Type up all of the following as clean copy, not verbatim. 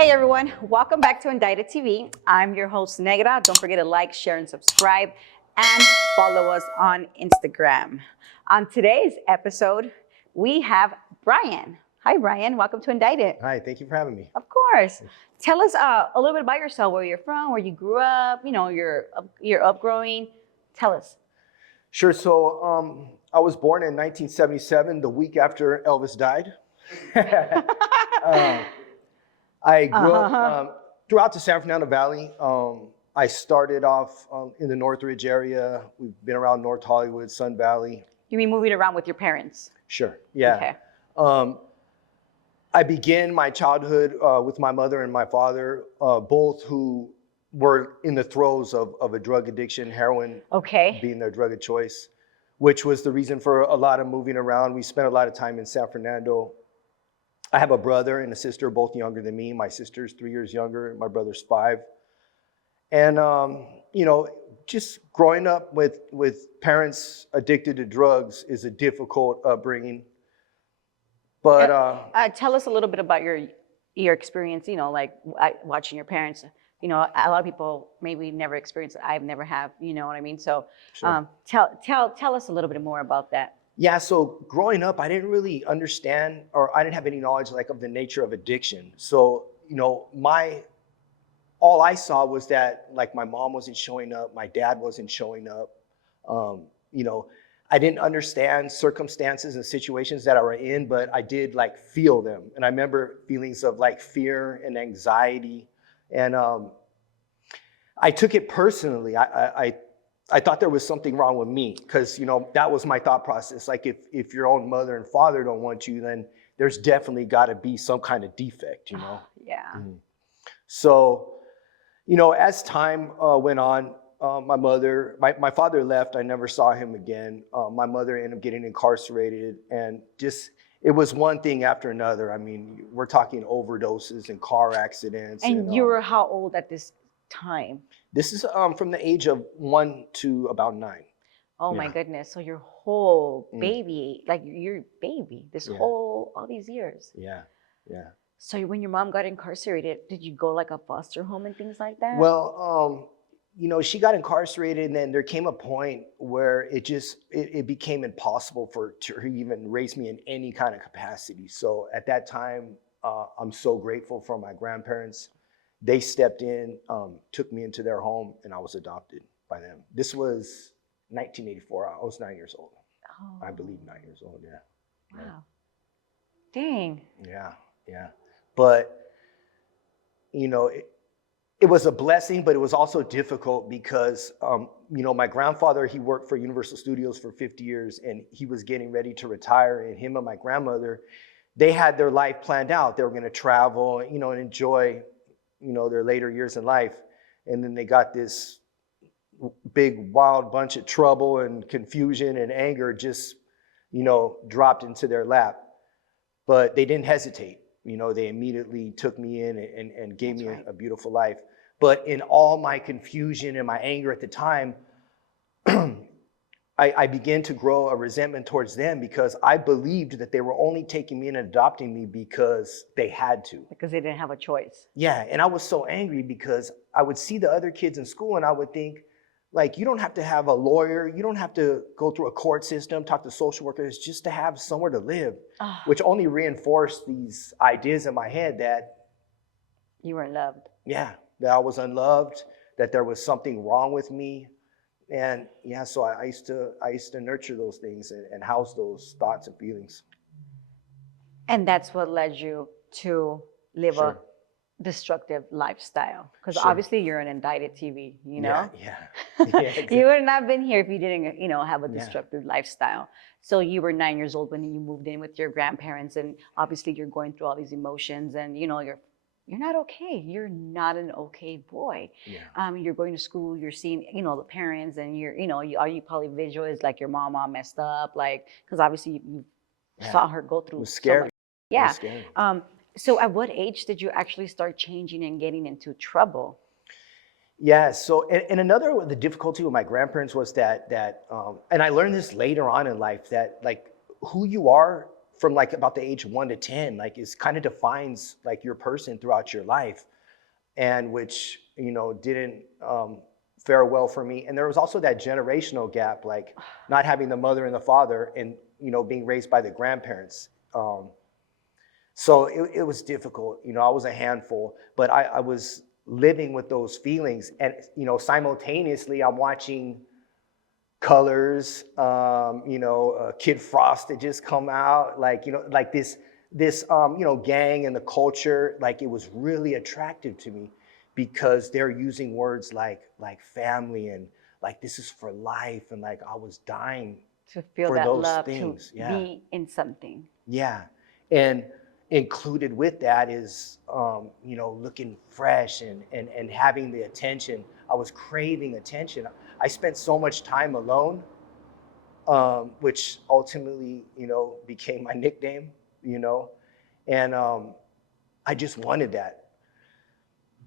Hey everyone, welcome back to Indicted TV. I'm your host Negra. Don't forget to like, share, and subscribe, and follow us on Instagram. On today's episode, we have Brian. Hi Brian, welcome to Indicted. Hi, thank you for having me. Of course. Tell us a little bit about yourself, where you're from, where you grew up, your upgrowing. Tell us. Sure. So I was born in 1977, the week after Elvis died. I grew up throughout the San Fernando Valley. I started off in the Northridge area. We've been around North Hollywood, Sun Valley. You mean moving around with your parents? Sure. Yeah. Okay. I began my childhood with my mother and my father, both who were in the throes of a drug addiction, heroin being their drug of choice, which was the reason for a lot of moving around. We spent a lot of time in San Fernando. I have a brother and a sister, both younger than me. My sister's 3 years younger, my brother's 5. And, just growing up with parents addicted to drugs is a difficult upbringing. But tell us a little bit about your experience, watching your parents. A lot of people maybe never experienced it. I've never have, you know what I mean? So Sure. Tell us a little bit more about that. Yeah, so growing up, I didn't really understand, or I didn't have any knowledge of the nature of addiction. So, all I saw was that my mom wasn't showing up, my dad wasn't showing up. I didn't understand circumstances and situations that I were in, but I did feel them. And I remember feelings of fear and anxiety. And I took it personally. I thought there was something wrong with me because, that was my thought process. If your own mother and father don't want you, then there's definitely got to be some kind of defect, Yeah. Mm-hmm. So, as time went on, my father left. I never saw him again. My mother ended up getting incarcerated, and it was one thing after another. I mean, we're talking overdoses and car accidents. And you were how old at this time? This is from the age of 1 to about 9. Oh my goodness. So your whole baby, your baby, all these years. Yeah, yeah. So when your mom got incarcerated, did you go a foster home and things like that? Well, she got incarcerated, and then there came a point where it became impossible for her to even raise me in any kind of capacity. So at that time, I'm so grateful for my grandparents. They stepped in, took me into their home, and I was adopted by them. This was 1984. I was 9 years old. Oh. I believe 9 years old, yeah. Wow. Dang. Yeah, yeah. But, it was a blessing, but it was also difficult because, my grandfather, he worked for Universal Studios for 50 years, and he was getting ready to retire, and him and my grandmother, they had their life planned out. They were going to travel, and enjoy their later years in life. And then they got this big, wild bunch of trouble and confusion and anger just, dropped into their lap. But they didn't hesitate. They immediately took me in and gave me a beautiful life. But in all my confusion and my anger at the time, I began to grow a resentment towards them because I believed that they were only taking me in and adopting me because they had to. Because they didn't have a choice. Yeah, and I was so angry because I would see the other kids in school and I would think, you don't have to have a lawyer, you don't have to go through a court system, talk to social workers, just to have somewhere to live, which only reinforced these ideas in my head that you weren't loved. Yeah, that I was unloved, that there was something wrong with me. And yeah, so I used to nurture those things and house those thoughts and feelings. And that's what led you to live a destructive lifestyle. Because obviously you're an Indicted TV, Yeah. Exactly. You would not have been here if you didn't, have a destructive lifestyle. So you were 9 years old when you moved in with your grandparents, and obviously you're going through all these emotions, and you're not okay. You're not an okay boy. Yeah. You're going to school, you're seeing, the parents, and all you probably visualize your mom all messed up, because obviously you saw her go through. It was scary. So much. Yeah. It was scary. So at what age did you actually start changing and getting into trouble? Yeah, so, and another, the difficulty with my grandparents was that and I learned this later on in life, that who you are from like about the age 1 to 10, like it kind of defines like your person throughout your life, and which, you know, didn't fare well for me. And there was also that generational gap, like not having the mother and the father, and, you know, being raised by the grandparents. So it was difficult. You know, I was a handful, but I was living with those feelings. And, you know, simultaneously, I'm watching Colors, you know, Kid Frost had just come out, like, you know, like this, you know, gang and the culture, like it was really attractive to me because they're using words like family and like this is for life, and like I was dying To feel for that those love, things. to Yeah. be in something. Yeah. And included with that is, you know, looking fresh and having the attention. I was craving attention. I spent so much time alone, which ultimately, you know, became my nickname, you know, and I just wanted that.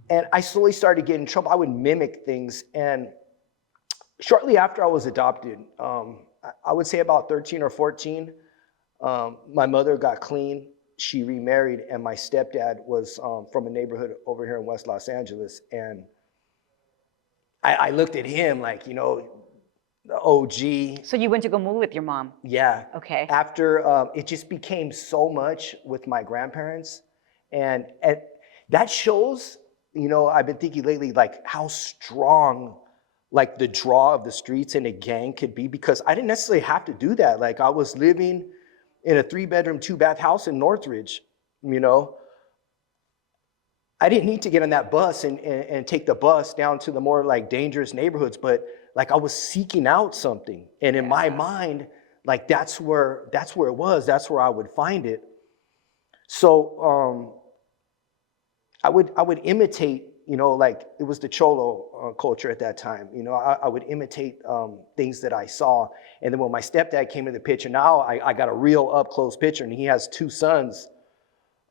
And I slowly started getting in trouble. I would mimic things. And shortly after I was adopted, I would say about 13 or 14, my mother got clean. She remarried, and my stepdad was from a neighborhood over here in West Los Angeles. And I looked at him like, you know, the OG. So you went to go move with your mom? Yeah. Okay. After it just became so much with my grandparents, and that shows, you know, I've been thinking lately, like how strong, like the draw of the streets and a gang could be, because I didn't necessarily have to do that. Like I was living in a 3-bedroom, 2-bath house in Northridge, you know. I didn't need to get on that bus and take the bus down to the more like dangerous neighborhoods, but like I was seeking out something. And in my mind, like that's where it was, that's where I would find it. So I would imitate, you know, like it was the Cholo culture at that time. You know, I would imitate things that I saw. And then when my stepdad came in the picture, now I got a real up close picture, and he has 2 sons.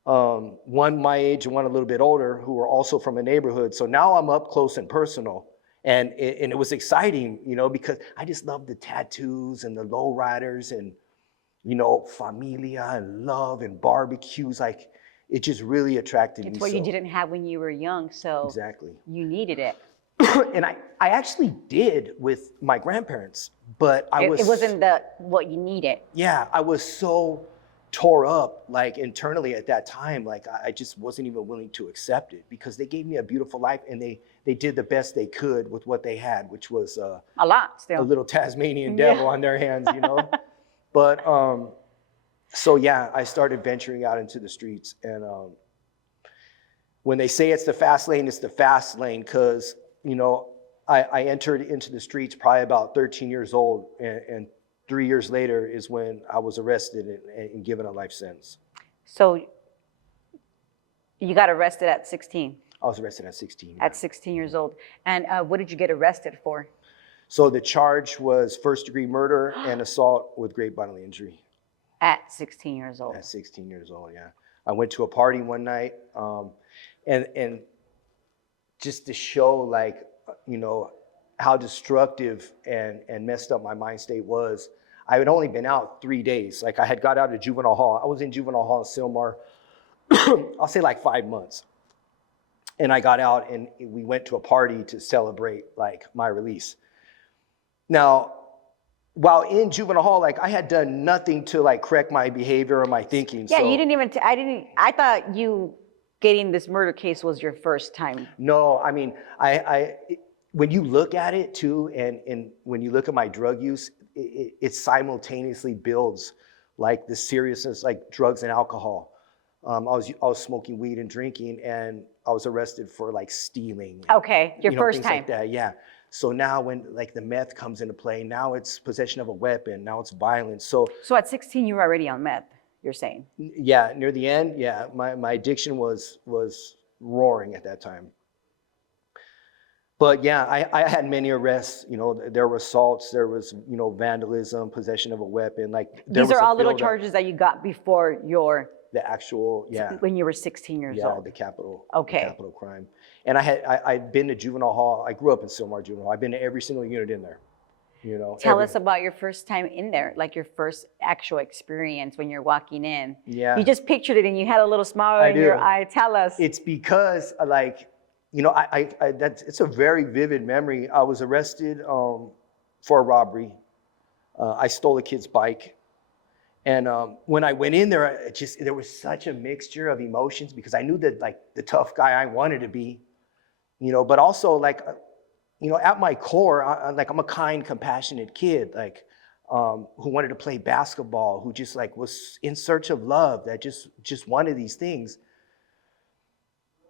One my age and one a little bit older, who were also from a neighborhood. So now I'm up close and personal. And it was exciting, you know, because I just love the tattoos and the lowriders and, you know, familia and love and barbecues. Like it just really attracted me. It's what you didn't have when you were young, so exactly. You needed it. And I actually did with my grandparents, but It wasn't what you needed. Yeah, I was so tore up, like internally at that time, like I just wasn't even willing to accept it, because they gave me a beautiful life, and they did the best they could with what they had, which was a lot still. A little Tasmanian devil on their hands, you know. But so yeah, I started venturing out into the streets, and when they say it's the fast lane, it's the fast lane, because, you know, I entered into the streets probably about 13 years old, and 3 years later is when I was arrested and given a life sentence. So you got arrested at 16? I was arrested at 16. At 16 years old. And what did you get arrested for? So the charge was first-degree murder and assault with great bodily injury. At 16 years old? At 16 years old, yeah. I went to a party one night, and just to show, like, you know, how destructive and messed up my mind state was, I had only been out 3 days. Like I had got out of juvenile hall. I was in juvenile hall in Sylmar, I'll say like 5 months. And I got out, and we went to a party to celebrate like my release. Now, while in juvenile hall, like I had done nothing to like correct my behavior or my thinking. Yeah, so, you didn't even, I thought you getting this murder case was your first time. No, I mean, when you look at it too, and when you look at my drug use, it simultaneously builds like the seriousness, like drugs and alcohol. I was smoking weed and drinking, and I was arrested for like stealing. Okay, your first things time. like that, yeah. So now when like the meth comes into play, now it's possession of a weapon, now it's violence. So at 16 you were already on meth, you're saying? Yeah, near the end, yeah, my addiction was roaring at that time. But yeah, I had many arrests. You know, there were assaults, there was, you know, vandalism, possession of a weapon. Like these are all little charges that you got before the actual, yeah, when you were 16 years old. Yeah, the capital, okay, the capital crime. And I'd been to juvenile hall. I grew up in Sylmar Juvenile Hall. I've been to every single unit in there. you know. Tell us about your first time in there, like your first actual experience when you're walking in. Yeah. You just pictured it and you had a little smile in your eye. Tell us. It's because like, you know, it's a very vivid memory. I was arrested for a robbery. I stole a kid's bike. And when I went in there, there was such a mixture of emotions because I knew that like the tough guy I wanted to be, you know, but also like, you know, at my core, I'm a kind, compassionate kid, like who wanted to play basketball, who just like was in search of love, that just wanted these things.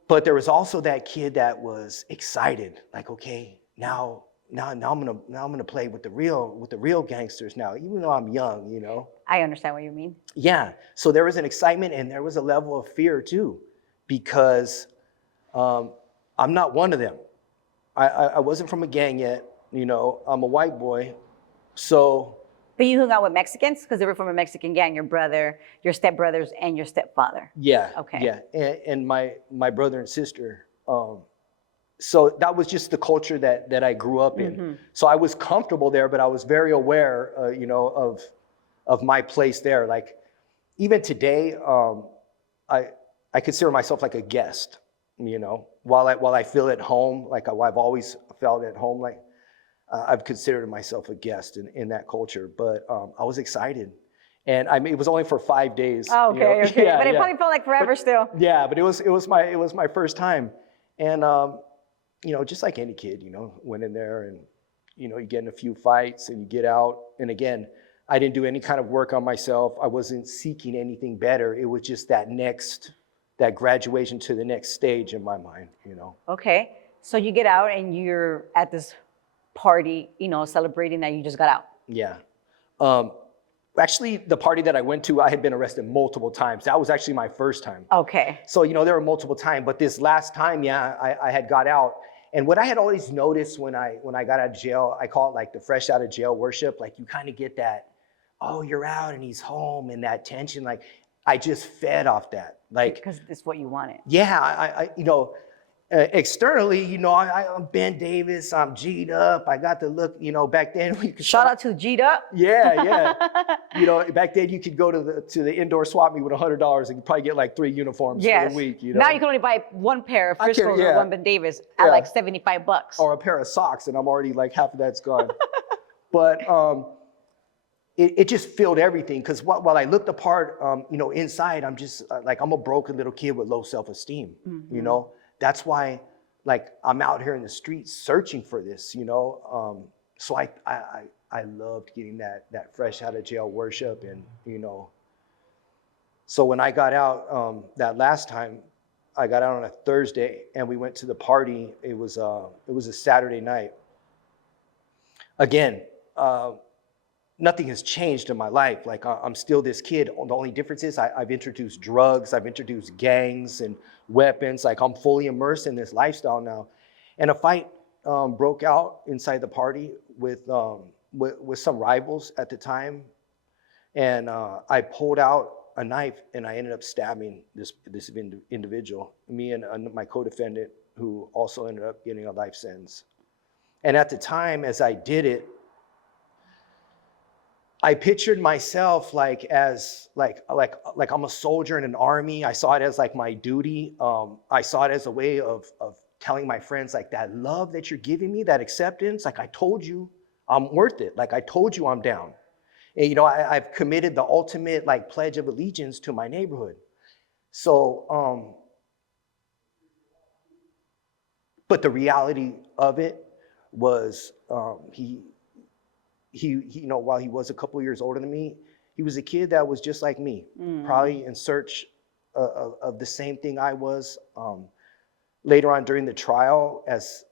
But there was also that kid that was excited, like, okay, now I'm gonna play with the real gangsters now, even though I'm young, you know. I understand what you mean. Yeah. So there was an excitement and there was a level of fear too, because I'm not one of them. I wasn't from a gang yet, you know. I'm a white boy, so. But you hung out with Mexicans because they were from a Mexican gang. Your brother, your stepbrothers, and your stepfather. Yeah. Okay. Yeah, and my brother and sister. So that was just the culture that I grew up in. Mm-hmm. So I was comfortable there, but I was very aware, you know, of my place there. Like even today, I consider myself like a guest. You know, while I feel at home, like I've always felt at home, like I've considered myself a guest in that culture. But I was excited, and I mean, it was only for 5 days. Oh, okay, you know? Okay, yeah, but it probably felt like forever still. Yeah, but it was my first time, and you know, just like any kid, you know, went in there and you know, you get in a few fights and you get out, and again, I didn't do any kind of work on myself. I wasn't seeking anything better. It was just that graduation to the next stage in my mind, you know. Okay, so you get out and you're at this party, you know, celebrating that you just got out. Yeah. Actually, the party that I went to, I had been arrested multiple times. That was actually my first time. Okay. So, you know, there were multiple times, but this last time, yeah, I had got out. And what I had always noticed when I got out of jail, I call it like the fresh out of jail worship. Like you kind of get that, oh, you're out and he's home, and that tension. Like I just fed off that. Like because it's what you wanted. Yeah, I you know, externally, you know, I'm Ben Davis. I'm G'd up. I got the look. You know, back then we could shout out to G'd up. Yeah. You know, back then you could go to the indoor swap meet with $100 and probably get like 3 uniforms for a week. You know, now you can only buy one pair of Frisco's or one Ben Davis at like $75. Or a pair of socks, and I'm already like half of that's gone. But it just filled everything, because while I looked the part, you know, inside I'm just like I'm a broken little kid with low self-esteem. Mm-hmm. You know, that's why like I'm out here in the streets searching for this. You know, so I loved getting that fresh out of jail worship, and you know. So when I got out that last time, I got out on a Thursday, and we went to the party. It was a Saturday night. Again. Nothing has changed in my life. Like I'm still this kid. The only difference is I've introduced drugs, I've introduced gangs and weapons. Like I'm fully immersed in this lifestyle now. And a fight broke out inside the party with some rivals at the time. And I pulled out a knife and I ended up stabbing this individual, me and my co-defendant, who also ended up getting a life sentence. And at the time, as I did it, I pictured myself like as like I'm a soldier in an army. I saw it as like my duty. I saw it as a way of telling my friends like that love that you're giving me, that acceptance. Like I told you, I'm worth it. Like I told you, I'm down. And you know, I've committed the ultimate like pledge of allegiance to my neighborhood. So, but the reality of it was he, you know, while he was a couple of years older than me, he was a kid that was just like me, probably in search of the same thing I was. Later on during the trial, as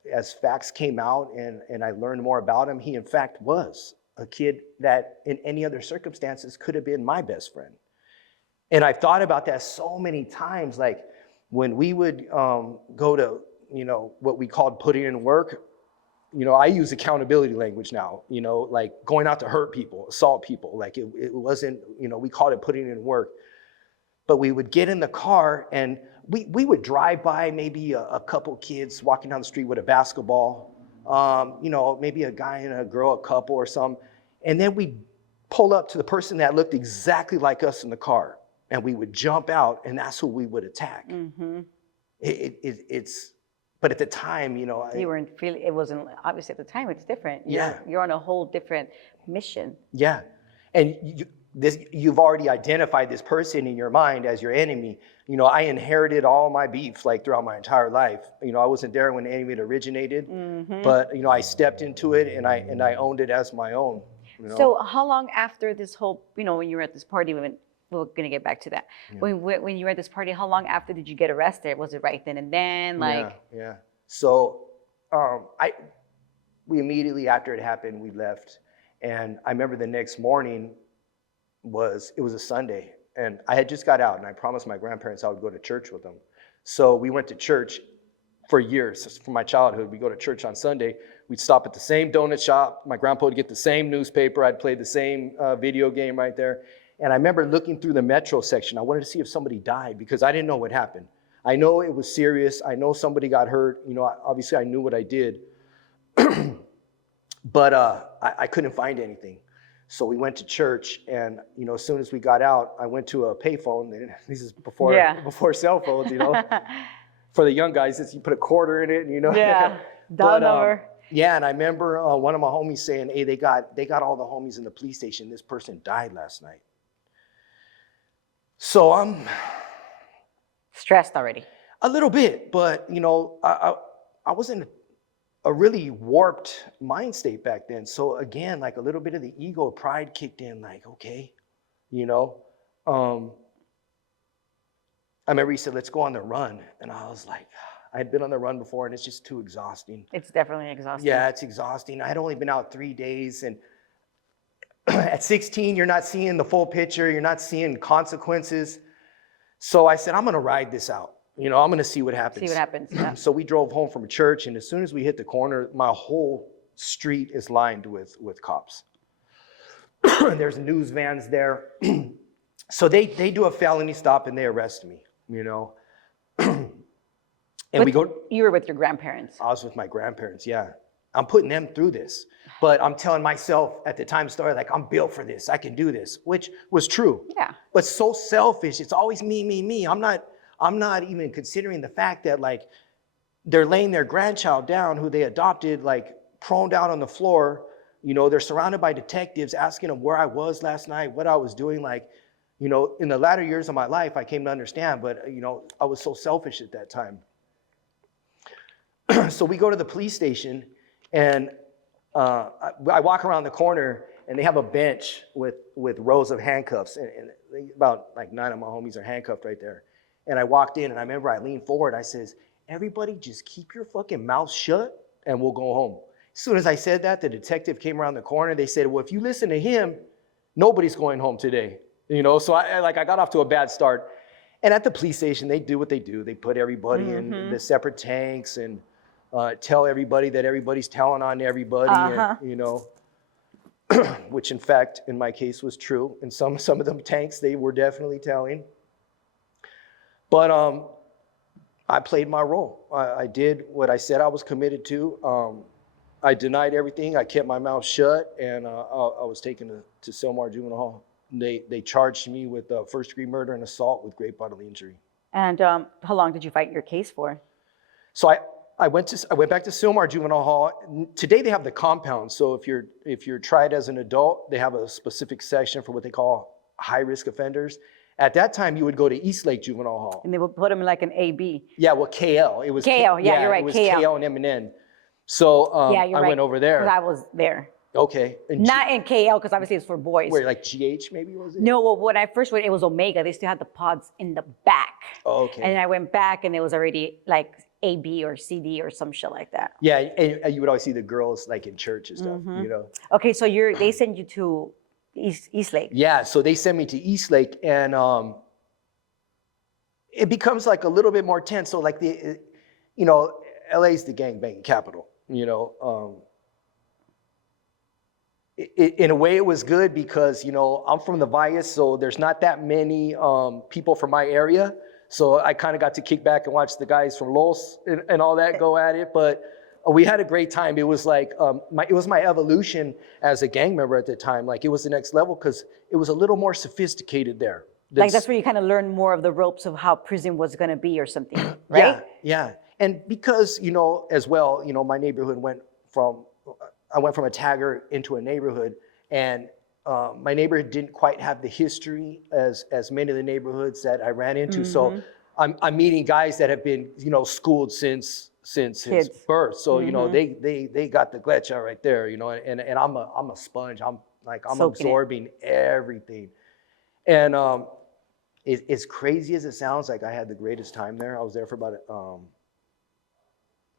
facts came out and I learned more about him, he in fact was a kid that in any other circumstances could have been my best friend. And I've thought about that so many times, like when we would go to, you know, what we called putting in work. You know, I use accountability language now, you know, like going out to hurt people, assault people. Like it wasn't, you know, we called it putting in work. But we would get in the car and we would drive by maybe a couple kids walking down the street with a basketball. maybe a guy and a girl, a couple or something. And then we'd pull up to the person that looked exactly like us in the car, and we would jump out, and that's who we would attack. Mm-hmm. But at the time, You weren't feeling, it wasn't, obviously at the time it's different. Yeah. You're on a whole different mission. Yeah. And you've already identified this person in your mind as your enemy. I inherited all my beef like throughout my entire life. I wasn't there when any of it originated, but I stepped into it and I owned it as my own. So how long after this whole, when you were at this party, we're gonna get back to that. Yeah. When you were at this party, how long after did you get arrested? Was it right then and then? Yeah. So we immediately after it happened, we left. And I remember the next morning was a Sunday, and I had just got out, and I promised my grandparents I would go to church with them. So we went to church for years, from my childhood. We go to church on Sunday. We'd stop at the same donut shop. My grandpa would get the same newspaper. I'd play the same video game right there. And I remember looking through the Metro section. I wanted to see if somebody died because I didn't know what happened. I know it was serious. I know somebody got hurt. Obviously I knew what I did. But I couldn't find anything. So we went to church, and as soon as we got out, I went to a payphone. This is before cell phones, For the young guys, you put a quarter in it, Yeah, dial number. Yeah, and I remember one of my homies saying, "Hey, they got all the homies in the police station. This person died last night." So I'm stressed already. A little bit, but I was in a really warped mind state back then. So again, like a little bit of the ego, pride kicked in, like, okay, I remember he said, "Let's go on the run." And I was like, I had been on the run before, and it's just too exhausting. It's definitely exhausting. Yeah, it's exhausting. I had only been out 3 days, and at 16, you're not seeing the full picture. You're not seeing consequences. So I said, I'm going to ride this out. I'm going to see what happens. Yeah. So we drove home from church, and as soon as we hit the corner, my whole street is lined with cops. There's news vans there. So they do a felony stop, and they arrest me, And we go. You were with your grandparents. I was with my grandparents, yeah. I'm putting them through this. But I'm telling myself at the time story, like, I'm built for this. I can do this, which was true. Yeah. But so selfish. It's always me, me, me. I'm not even considering the fact that, like, they're laying their grandchild down who they adopted, like, prone down on the floor. They're surrounded by detectives asking them where I was last night, what I was doing. Like, in the latter years of my life, I came to understand, but, I was so selfish at that time. So we go to the police station, and I walk around the corner, and they have a bench with rows of handcuffs, and about like 9 of my homies are handcuffed right there. And I walked in, and I remember I leaned forward. I says, "Everybody just keep your fucking mouth shut, and we'll go home." As soon as I said that, the detective came around the corner. They said, "Well, if you listen to him, nobody's going home today." So I got off to a bad start. And at the police station, they do what they do. They put everybody in the separate tanks and tell everybody that everybody's telling on everybody, and, which in fact, in my case, was true. In some of them tanks, they were definitely telling. But I played my role. I did what I said I was committed to. I denied everything. I kept my mouth shut, and I was taken to Sylmar Juvenile Hall. They charged me with first-degree murder and assault with great bodily injury. And how long did you fight your case for? So I went back to Sylmar Juvenile Hall. Today they have the compound. So if you're tried as an adult, they have a specific section for what they call high-risk offenders. At that time, you would go to Eastlake Juvenile Hall. And they would put them in like an AB. Yeah, well, KL. It was KL. Yeah, you're right. It was KL and M&N. So I went over there. Because I was there. Okay. And not in KL, because obviously it's for boys. Where, like GH maybe was it? No, well, when I first went, it was Omega. They still had the pods in the back. Oh, okay. And I went back, and it was already like AB or CD or some shit like that. Yeah, and you would always see the girls like in church and stuff, Okay, so they send you to Eastlake. Yeah, so they sent me to Eastlake, and it becomes like a little bit more tense. So like LA's the gangbang capital, in a way, it was good because, I'm from the Valles, so there's not that many people from my area. So I kind of got to kick back and watch the guys from Los and all that go at it. But we had a great time. It was like, it was my evolution as a gang member at the time. Like it was the next level because it was a little more sophisticated there. Like that's where you kind of learn more of the ropes of how prison was going to be or something, right? Yeah. And because, as well, my neighborhood I went from a tagger into a neighborhood, and my neighborhood didn't quite have the history as many of the neighborhoods that I ran into. So I'm meeting guys that have been, schooled since his birth. So, they got the glecha right there, and I'm a sponge. I'm absorbing everything. And as crazy as it sounds, like I had the greatest time there. I was there for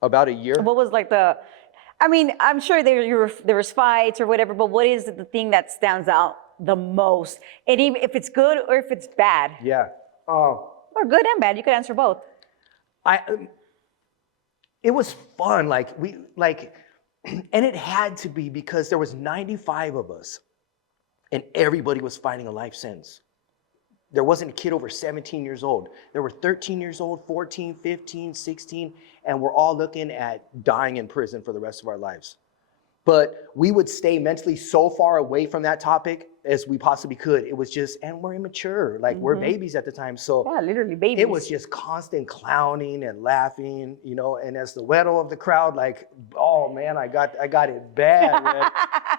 about a year. What was like I'm sure there was fights or whatever, but what is the thing that stands out the most? And even if it's good or if it's bad. Yeah. Or good and bad, you could answer both. It was fun. And it had to be because there was 95 of us and everybody was fighting a life sentence. There wasn't a kid over 17 years old. There were 13 years old, 14, 15, 16, and we're all looking at dying in prison for the rest of our lives. But we would stay mentally so far away from that topic as we possibly could. It was just, and we're immature. We're babies at the time. So yeah, literally babies. It was just constant clowning and laughing, and as the widow of the crowd, oh man, I got it bad, man.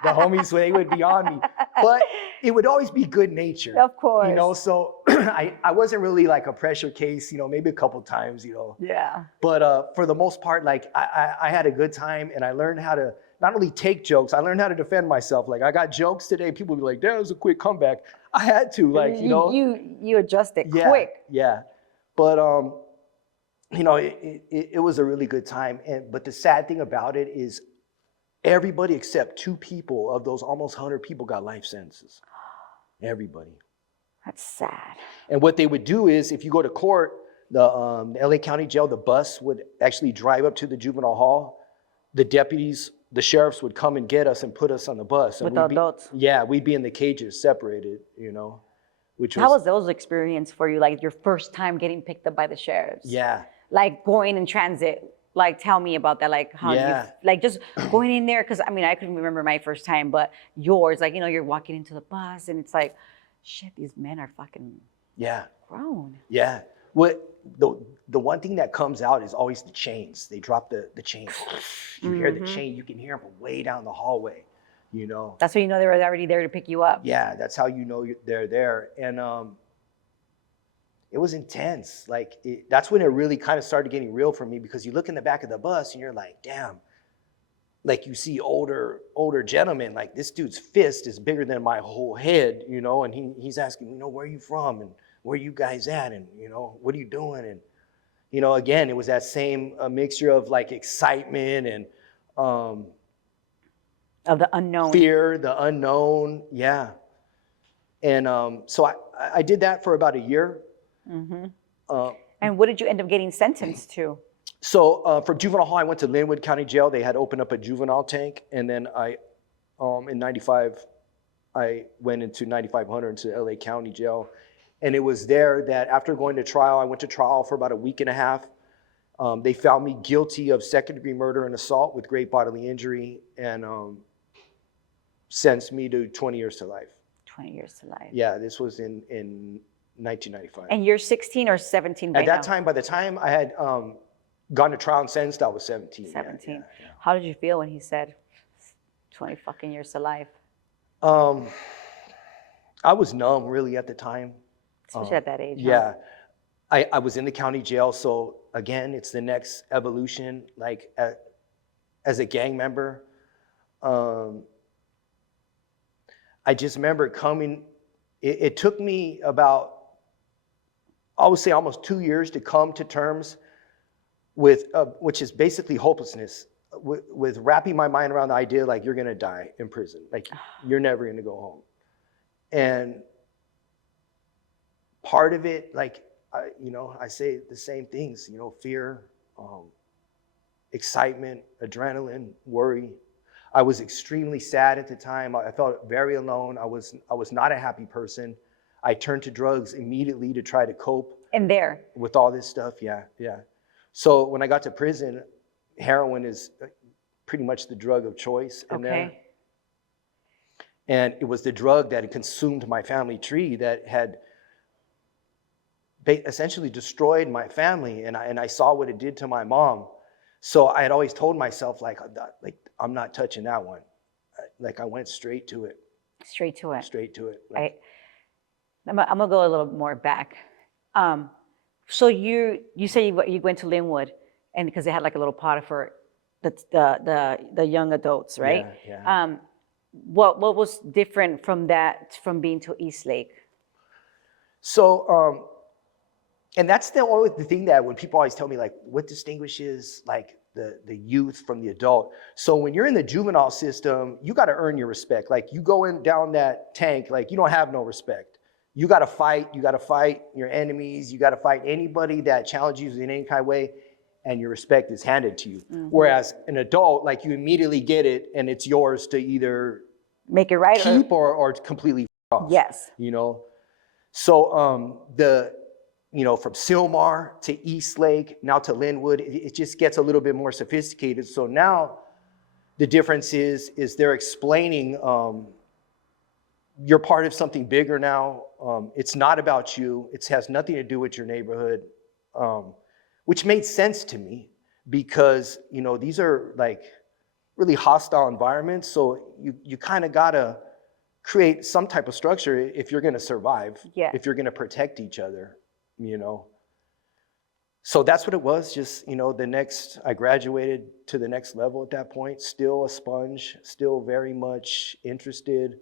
The homies, they would be on me. But it would always be good nature. Of course. So I wasn't really like a pressure case, maybe a couple times, Yeah. But for the most part, I had a good time, and I learned how to not only take jokes, I learned how to defend myself. I got jokes today, people would be like, that was a quick comeback. I had to, You adjusted quick. Yeah. But, it was a really good time. But the sad thing about it is everybody except 2 people of those almost 100 people got life sentences. Everybody. That's sad. And what they would do is, if you go to court, the LA County Jail, the bus would actually drive up to the juvenile hall. The deputies, the sheriffs would come and get us and put us on the bus. With the adults? Yeah, we'd be in the cages separated, which was... How was those experience for you? Your first time getting picked up by the sheriffs? Yeah. Going in transit. Tell me about that. How you, just going in there. Because I couldn't remember my first time, but yours, you're walking into the bus and it's like, shit, these men are fucking grown. Yeah. The one thing that comes out is always the chains. They drop the chains. You hear the chain, you can hear them way down the hallway, That's how you know they were already there to pick you up. Yeah, that's how you know they're there. And it was intense. That's when it really kind of started getting real for me, because you look in the back of the bus and you're like, damn. You see older gentlemen, this dude's fist is bigger than my whole head, and he's asking, where are you from? And where you guys at? And, what are you doing? And, again, it was that same mixture of excitement and of the unknown. Fear, the unknown. Yeah. And so I did that for about a year. Mm-hmm. And what did you end up getting sentenced to? So for juvenile hall, I went to Linwood County Jail. They had opened up a juvenile tank. And then in 95, I went into 9500 into LA County Jail. And it was there that after going to trial, I went to trial for about a week and a half. They found me guilty of second-degree murder and assault with great bodily injury, and sentenced me to 20 years to life. 20 years to life. Yeah, this was in 1995. And you're 16 or 17 by now? At that time, by the time I had gone to trial and sentenced, I was 17. 17. Yeah. How did you feel when he said 20 fucking years to life? I was numb, really, at the time. Especially at that age. Yeah. Huh? I was in the county jail, so again, it's the next evolution, as a gang member. I just remember coming, it took me about, I would say almost 2 years to come to terms with, which is basically hopelessness, with wrapping my mind around the idea, you're gonna die in prison. You're never gonna go home. And part of it, I say the same things, fear, excitement, adrenaline, worry. I was extremely sad at the time. I felt very alone. I was not a happy person. I turned to drugs immediately to try to cope. And there. With all this stuff, yeah. So when I got to prison, heroin is pretty much the drug of choice in there. Okay. And it was the drug that had consumed my family tree that had essentially destroyed my family. And I saw what it did to my mom. So I had always told myself, like I'm not touching that one. Like I went straight to it. Straight to it. Straight to it. I'm gonna go a little more back. So you say you went to Linwood, and because they had like a little pot for the young adults, right? Yeah. What was different from being to Eastlake? So, and that's the thing that when people always tell me, like, what distinguishes like the youth from the adult. So when you're in the juvenile system, you got to earn your respect. Like you go down that tank, like you don't have no respect. You got to fight. You got to fight your enemies. You got to fight anybody that challenges you in any kind of way, and your respect is handed to you. Mm-hmm. Whereas an adult, like you immediately get it, and it's yours to either make it right, keep or completely off. Yes. So from Sylmar to Eastlake, now to Linwood, it just gets a little bit more sophisticated. So now the difference is they're explaining you're part of something bigger now. It's not about you. It has nothing to do with your neighborhood, which made sense to me because, these are like really hostile environments. So you kind of got to create some type of structure if you're going to survive, if you're going to protect each other. So that's what it was. Just, I graduated to the next level at that point, still a sponge, still very much interested,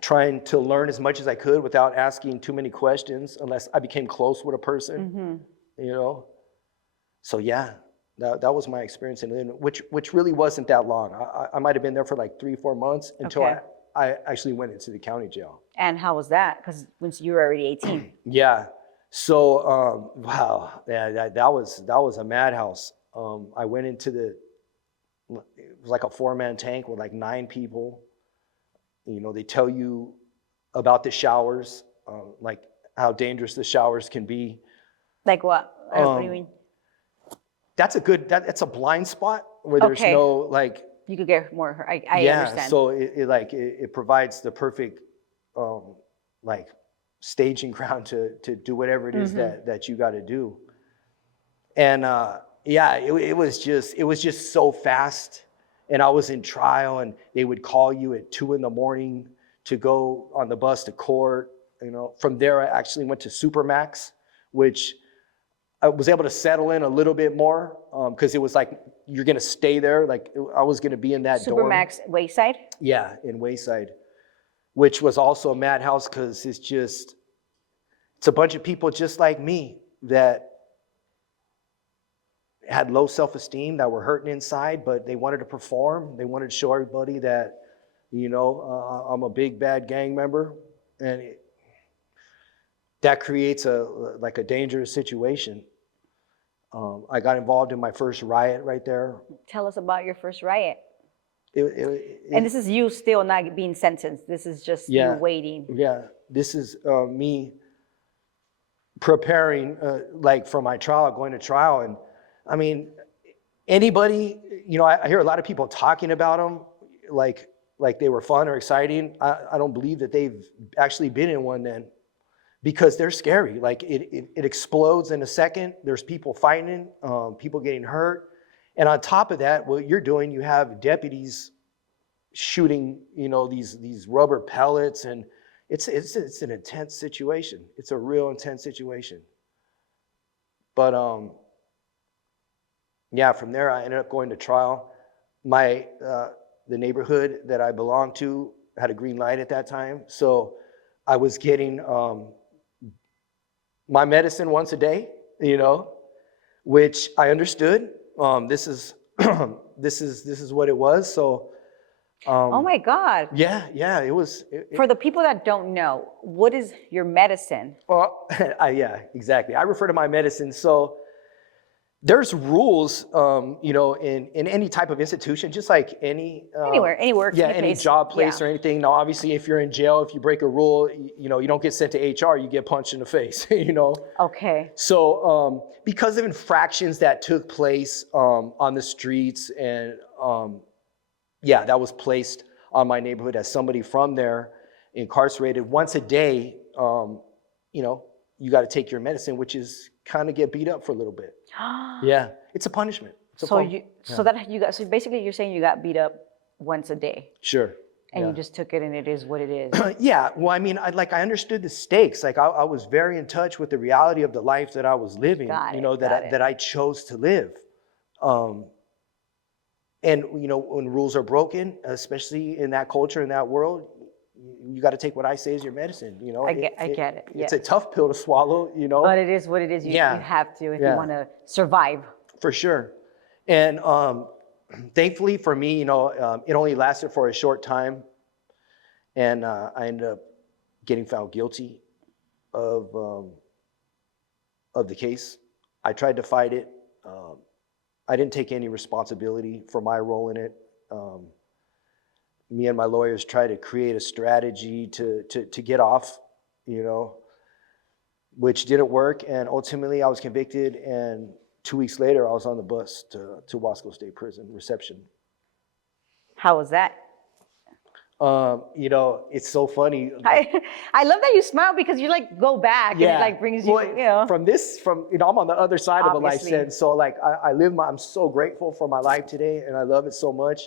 trying to learn as much as I could without asking too many questions unless I became close with a person, So yeah, that was my experience in Linwood, which really wasn't that long. I might've been there for like 3-4 months until I actually went into the county jail. And how was that? Because once you were already 18. Yeah. So, wow, yeah, that was a madhouse. I went into it was like a 4-man tank with like 9 people. They tell you about the showers, like how dangerous the showers can be. Like what? What do you mean? That's a blind spot where there's no like. You could get more. I understand. Yeah, so it provides the perfect like staging ground to do whatever it is that you got to do. And it was just so fast. And I was in trial, and they would call you at 2 a.m. to go on the bus to court. From there I actually went to Supermax, which I was able to settle in a little bit more because it was like you're gonna stay there. Like I was gonna be in that dorm. Supermax Wayside? Yeah, in Wayside, which was also a madhouse because it's a bunch of people just like me that had low self-esteem, that were hurting inside, but they wanted to perform. They wanted to show everybody that, I'm a big bad gang member, and that creates a dangerous situation. I got involved in my first riot right there. Tell us about your first riot. And this is you still not being sentenced. This is just you waiting. Yeah, this is me preparing for my trial, going to trial. And I mean, anybody, I hear a lot of people talking about them like they were fun or exciting. I don't believe that they've actually been in one then, because they're scary. Like it explodes in a second. There's people fighting, people getting hurt. And on top of that, what you're doing, you have deputies shooting, these rubber pellets, and it's an intense situation. It's a real intense situation. But from there I ended up going to trial. The neighborhood that I belonged to had a green light at that time, so I was getting my medicine once a day, which I understood. This is what it was. So, oh my God. Yeah, it was. For the people that don't know, what is your medicine? Well, yeah, exactly. I refer to my medicine. So There's rules, in any type of institution, just like Anywhere, any work, yeah, any any place. job place Yeah. or anything. Now, obviously, if you're in jail, if you break a rule, you don't get sent to HR, you get punched in the face, Okay. So because of infractions that took place on the streets, and that was placed on my neighborhood as somebody from there incarcerated once a day, you got to take your medicine, which is kind of get beat up for a little bit. Yeah, it's a punishment. It's a So form. so basically you're saying you got beat up once a day Sure. and you just took it and it is what it is. Yeah, well, I mean, I understood the stakes. Like I was very in touch with the reality of the life that I was living, that I chose to live. And when rules are broken, especially in that culture, in that world, you got to take what I say as your medicine. I get it. It's a tough pill to swallow, But it is what it is. You have to if you want to survive. For sure. And thankfully for me, it only lasted for a short time, and I ended up getting found guilty of the case. I tried to fight it. I didn't take any responsibility for my role in it. Me and my lawyers tried to create a strategy to get off, which didn't work. And ultimately I was convicted, and 2 weeks later I was on the bus to Wasco State Prison reception. How was that? It's so funny. I love that you smile because you go back and it brings you, I'm on the other side of a life Obviously. sentence. So I'm so grateful for my life today, and I love it so much.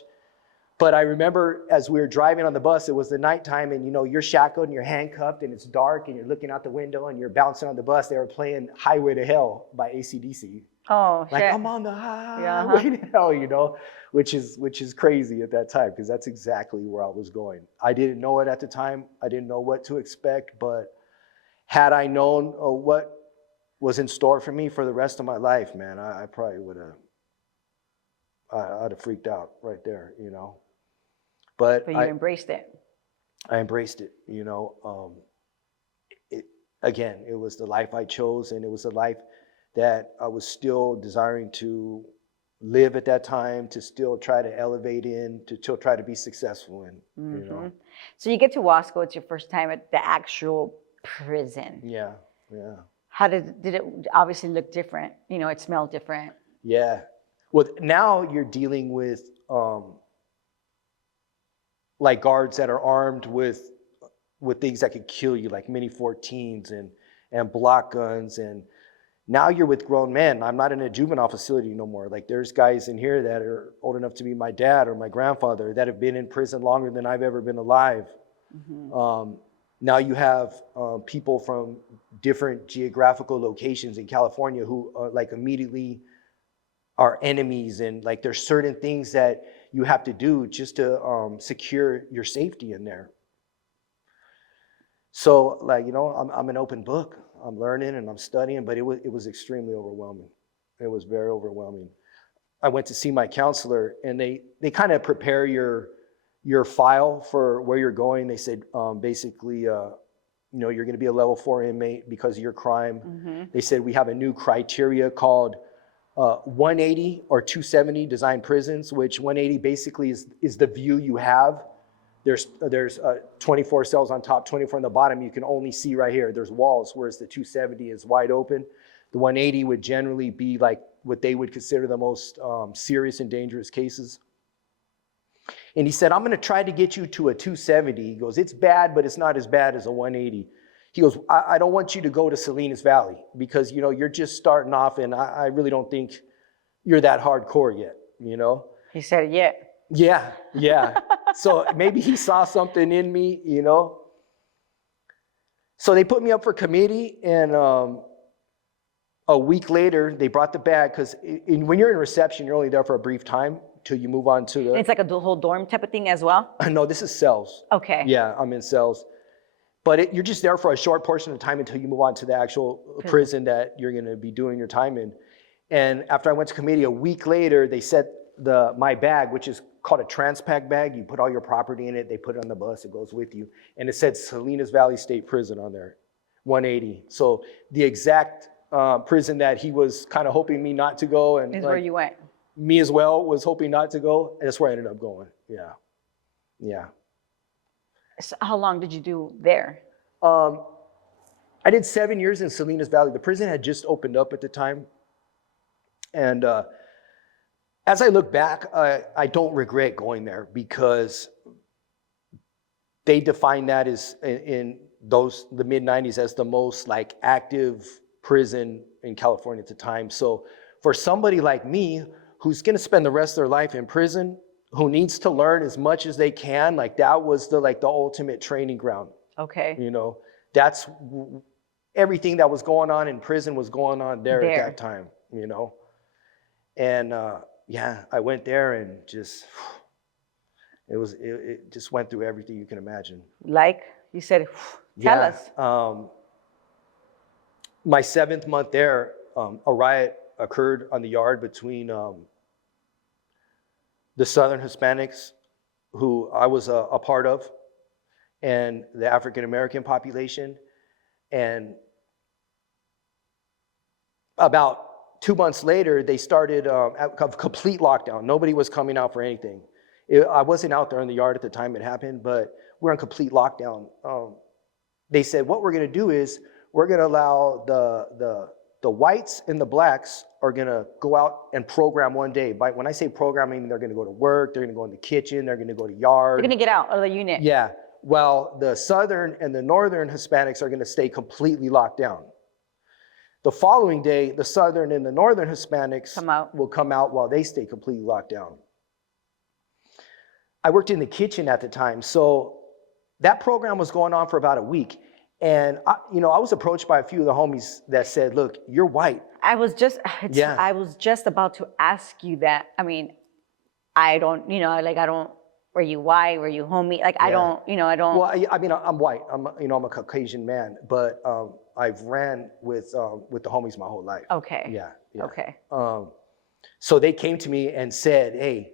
But I remember as we were driving on the bus, it was the nighttime, and you're shackled and you're handcuffed and it's dark and you're looking out the window and you're bouncing on the bus. They were playing Highway to Hell by AC/DC. Oh, Like, shit. I'm on the highway to hell, which is crazy at that time, because that's exactly where I was going. I didn't know it at the time. I didn't know what to expect, but had I known what was in store for me for the rest of my life, man, I probably would have, I'd have freaked out right there, But you embraced it. I embraced it, Again, it was the life I chose, and it was a life that I was still desiring to live at that time, to still try to elevate in, to still try to be successful in, So you get to Wasco, it's your first time at the actual prison. Yeah. How did it obviously look different? It smelled different. Yeah. Well, now you're dealing with guards that are armed with things that could kill you, like mini 14s and block guns, and now you're with grown men. I'm not in a juvenile facility no more. There's guys in here that are old enough to be my dad or my grandfather that have been in prison longer than I've ever been alive. Now you have people from different geographical locations in California who immediately are enemies, and there's certain things that you have to do just to secure your safety in there. So I'm an open book. I'm learning and I'm studying, but it was extremely overwhelming. It was very overwhelming. I went to see my counselor, and they kind of prepare your file for where you're going. They said basically, you're going to be a level 4 inmate because of your crime. They said we have a new criteria called 180 or 270 design prisons, which 180 basically is the view you have. There's 24 cells on top, 24 on the bottom. You can only see right here. There's walls, whereas the 270 is wide open. The 180 would generally be what they would consider the most serious and dangerous cases. And he said, I'm going to try to get you to a 270. He goes, it's bad, but it's not as bad as a 180. He goes, I don't want you to go to Salinas Valley because, you're just starting off, and I really don't think you're that hardcore yet, He said, yeah. Yeah. So maybe he saw something in me, So they put me up for committee, and a week later, they brought the bag, because when you're in reception, you're only there for a brief time till you move on to the... It's like a whole dorm type of thing as well? No, this is cells. Okay. Yeah, I'm in cells. But you're just there for a short portion of time until you move on to the actual prison that you're going to be doing your time in. And after I went to committee, a week later, they set my bag, which is called a Transpac bag. You put all your property in it. They put it on the bus. It goes with you. And it said Salinas Valley State Prison on there, 180. So the exact prison that he was kind of hoping me not to go, and Is like, where you went. me as well was hoping not to go. And that's where I ended up going. Yeah, yeah. So how long did you do there? I did 7 years in Salinas Valley. The prison had just opened up at the time, and as I look back, I don't regret going there because they defined that as in the mid 90s as the most like active prison in California at the time. So for somebody like me who's going to spend the rest of their life in prison, who needs to learn as much as they can, like that was the ultimate training ground. Okay. You know, that's everything that was going on in prison was going on there at that time, you know. And yeah, I went there and just it just went through everything you can imagine. Like you said, tell us. My 7th month there, a riot occurred on the yard between the Southern Hispanics, who I was a part of, and the African American population. And about 2 months later, they started a complete lockdown. Nobody was coming out for anything. I wasn't out there in the yard at the time it happened, but we're in complete lockdown. They said, what we're going to do is we're going to allow the whites and the blacks are going to go out and program one day. When I say programming, they're going to go to work, they're going to go in the kitchen, they're going to go to yard. They're going to get out of the unit. Yeah. Well, the Southern and the Northern Hispanics are going to stay completely locked down. The following day, the Southern and the Northern Hispanics will come out while they stay completely locked down. I worked in the kitchen at the time, so that program was going on for about a week. And I was approached by a few of the homies that said, "Look, you're white." I was just about to ask you that. I mean, I don't. Were you white? Were you homie? Like, yeah. I don't. Well, I mean, I'm white. I'm a Caucasian man, but I've ran with the homies my whole life. Okay. Yeah. Okay. So they came to me and said, "Hey,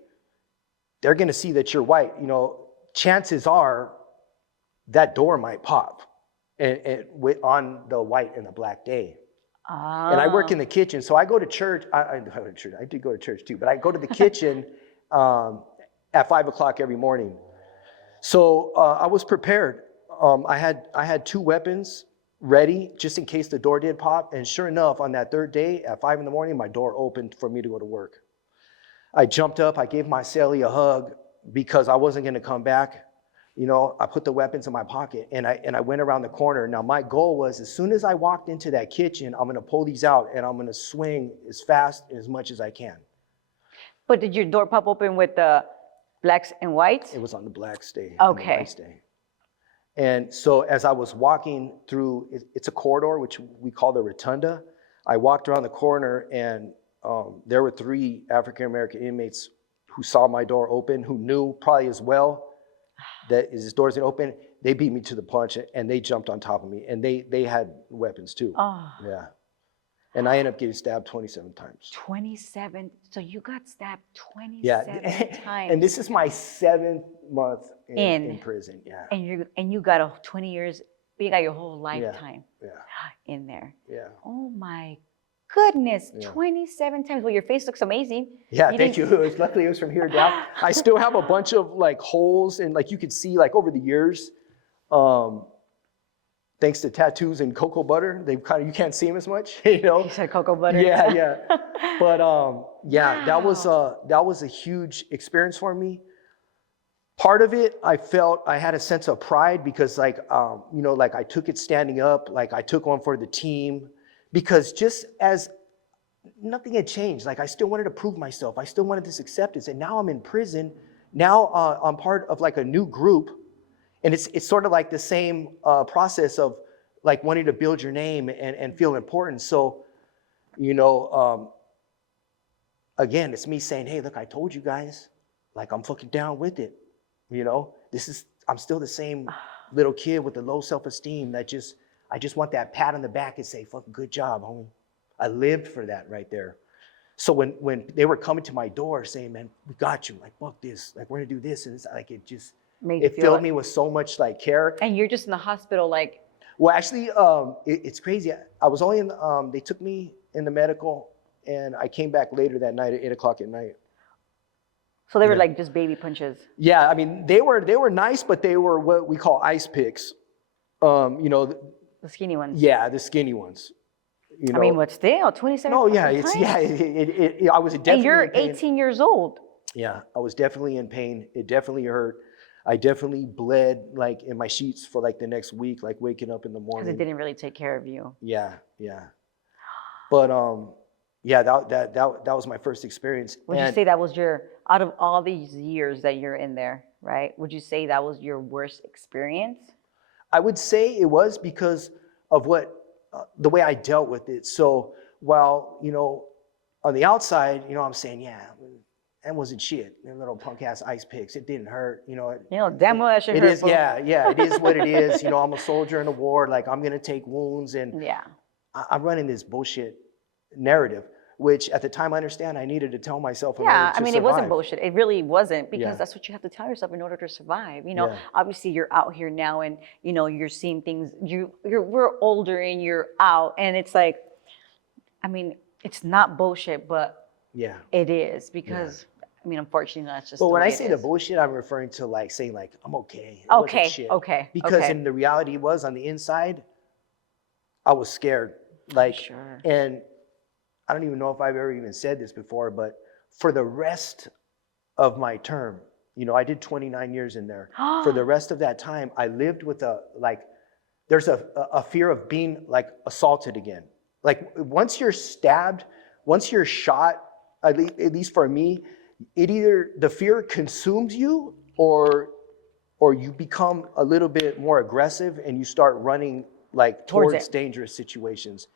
they're going to see that you're white. Chances are that door might pop, and on the white and the black day." And I work in the kitchen, so I go to church. I go to church. I did go to church too, but I go to the kitchen at 5 o'clock every morning. So I was prepared. I had 2 weapons ready just in case the door did pop. And sure enough, on that 3rd day at 5 in the morning, my door opened for me to go to work. I jumped up. I gave my cellie a hug because I wasn't going to come back. I put the weapons in my pocket and I went around the corner. Now my goal was, as soon as I walked into that kitchen, I'm going to pull these out and I'm going to swing as fast and as much as I can. But did your door pop open with the blacks and whites? It was on the black stay. Okay. The white stay. And so as I was walking through, it's a corridor, which we call the rotunda. I walked around the corner and there were 3 African-American inmates who saw my door open, who knew probably as well that his door's gonna open. They beat me to the punch and they jumped on top of me, and they had weapons too. Oh. Yeah. And I ended up getting stabbed 27 times. 27? So you got stabbed 27 times. And this is my 7th month in prison. Yeah. And you got 20 years, you got your whole lifetime in there. Yeah. Oh my goodness, 27 times. Well, your face looks amazing. Yeah, thank you. Luckily it was from here down. I still have a bunch of holes, and you could see over the years, thanks to tattoos and cocoa butter, they you can't see them as much, You said cocoa butter. Yeah. But that was a huge experience for me. Part of it, I felt I had a sense of pride because I took it standing up, I took one for the team, because just as nothing had changed, I still wanted to prove myself. I still wanted this acceptance, and now I'm in prison. Now I'm part of a new group. And it's sort of the same process of wanting to build your name and feel important. So, again, it's me saying, "Hey, look, I told you guys, I'm fucking down with it." I'm still the same little kid with the low self-esteem I just want that pat on the back and say, "Fucking good job, homie." I lived for that right there. So when they were coming to my door saying, "Man, we got you, fuck this, we're gonna do this," and it's it just, it filled me with so much care. And you're just in the hospital Well, actually, it's crazy. I was only in, they took me in the medical, and I came back later that night at 8 o'clock at night. So they were Yeah. like just baby punches. Yeah, I mean, they were nice, but they were what we call ice picks. You know, The skinny ones. yeah, the skinny ones. You I mean, know, but still, 27 no, yeah, fucking it's times? I was And definitely you're in pain. 18 years old. Yeah, I was definitely in pain. It definitely hurt. I definitely bled like in my sheets for like the next week, like waking up in the Because it morning. didn't really take care of you. Yeah, yeah. But yeah, that was my first experience. Would you say that was your, out of all these years that you're in there, right? Would you say that was your worst experience? I would say it was because of what the way I dealt with it. So while you know, on the outside, you know, I'm saying, yeah, that wasn't shit. Them little punk ass ice picks, it didn't hurt. You know, You know, damn well that shit it hurt. is. Yeah, yeah, it is what it is. You know, I'm a soldier in a war. Like I'm gonna take wounds, and Yeah. I'm running this bullshit narrative. Which at the time I understand I needed to tell myself in order Yeah, to I mean, it wasn't survive. bullshit. It really wasn't, because Yeah. that's what you have to tell yourself in order to survive. You know, Yeah. obviously you're out here now, and you know you're seeing things. We're older and you're out, and it's like, I mean, it's not bullshit, but Yeah. it is, because I mean, unfortunately, that's just. But the when way I it say the is. bullshit, I'm referring to like saying like I'm okay. It wasn't Okay, shit. okay, Because okay. in the reality was on the inside, I was scared. Like, Sure. and I don't even know if I've ever even said this before, but for the rest of my term, you know, I did 29 years in there. For the rest of that time, I lived with there's a fear of being like assaulted again. Like once you're stabbed, once you're shot, at least for me, the fear consumes you, or you become a little bit more aggressive and you start running like Towards towards it. dangerous situations.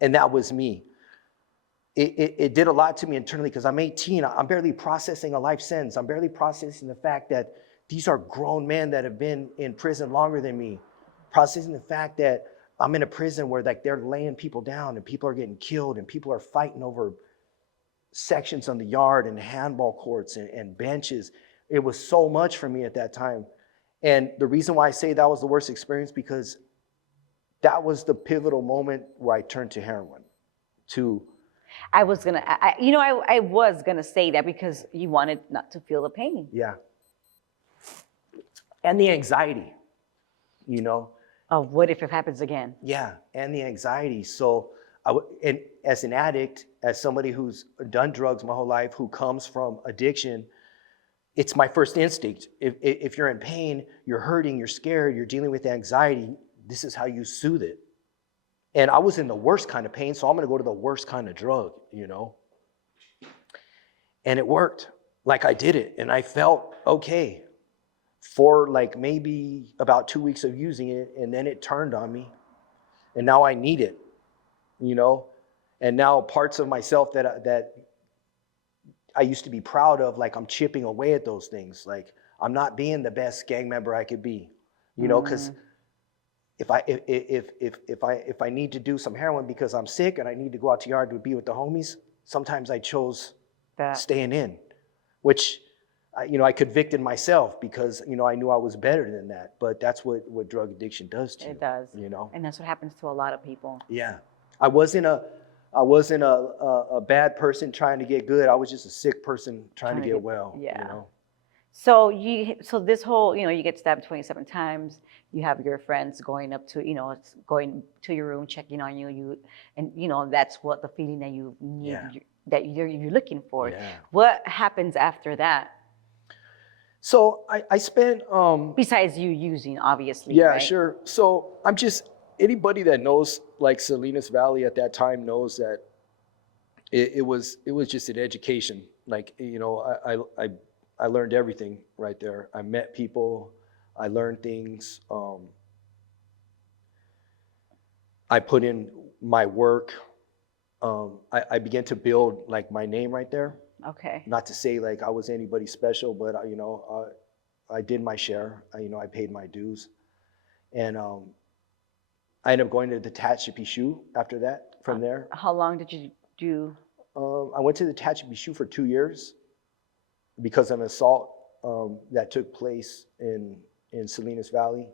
And that was me. It did a lot to me internally because I'm 18. I'm barely processing a life sentence. I'm barely processing the fact that these are grown men that have been in prison longer than me. Processing the fact that I'm in a prison where like they're laying people down and people are getting killed and people are fighting over sections on the yard and handball courts and benches. It was so much for me at that time. And the reason why I say that was the worst experience, because that was the pivotal moment where I turned to heroin. I was gonna, I was gonna say that because you wanted not to feel the pain. Yeah. And the anxiety, you know? Of what if it happens again? Yeah, and the anxiety. So, and as an addict, as somebody who's done drugs my whole life, who comes from addiction, it's my first instinct. If you're in pain, you're hurting, you're scared, you're dealing with anxiety, this is how you soothe it. And I was in the worst kind of pain, so I'm gonna go to the worst kind of drug, you know? And it worked. Like I did it, and I felt okay for like maybe about 2 weeks of using it, and then it turned on me. And now I need it, you know? And now parts of myself that I used to be proud of, like I'm chipping away at those things. Like I'm not being the best gang member I could be, you know, because if I need to do some heroin because I'm sick and I need to go out to yard to be with the homies, sometimes I chose staying in, which I convicted myself because I knew I was better than that. But that's what drug addiction does to you. It does, you know. and that's what happens to a lot of people. Yeah, I wasn't a bad person trying to get good. I was just a sick person trying to get well. Yeah. You know? So this whole, you get stabbed 27 times. You have your friends going up to, going to your room, checking on you. And that's what the feeling that you need, Yeah. that you're looking for. Yeah. What happens after that? So I spent. Besides you using, obviously. Yeah, right? sure. So anybody that knows like Salinas Valley at that time knows that it was just an education. Like, I learned everything right there. I met people, I learned things. I put in my work. I began to build like my name right there. Okay. Not to say like I was anybody special, but I did my share. I paid my dues, and I ended up going to the Tachipishu after that. From there, how long did you do? I went to the Tachipishu for 2 years because of an assault that took place in Salinas Valley.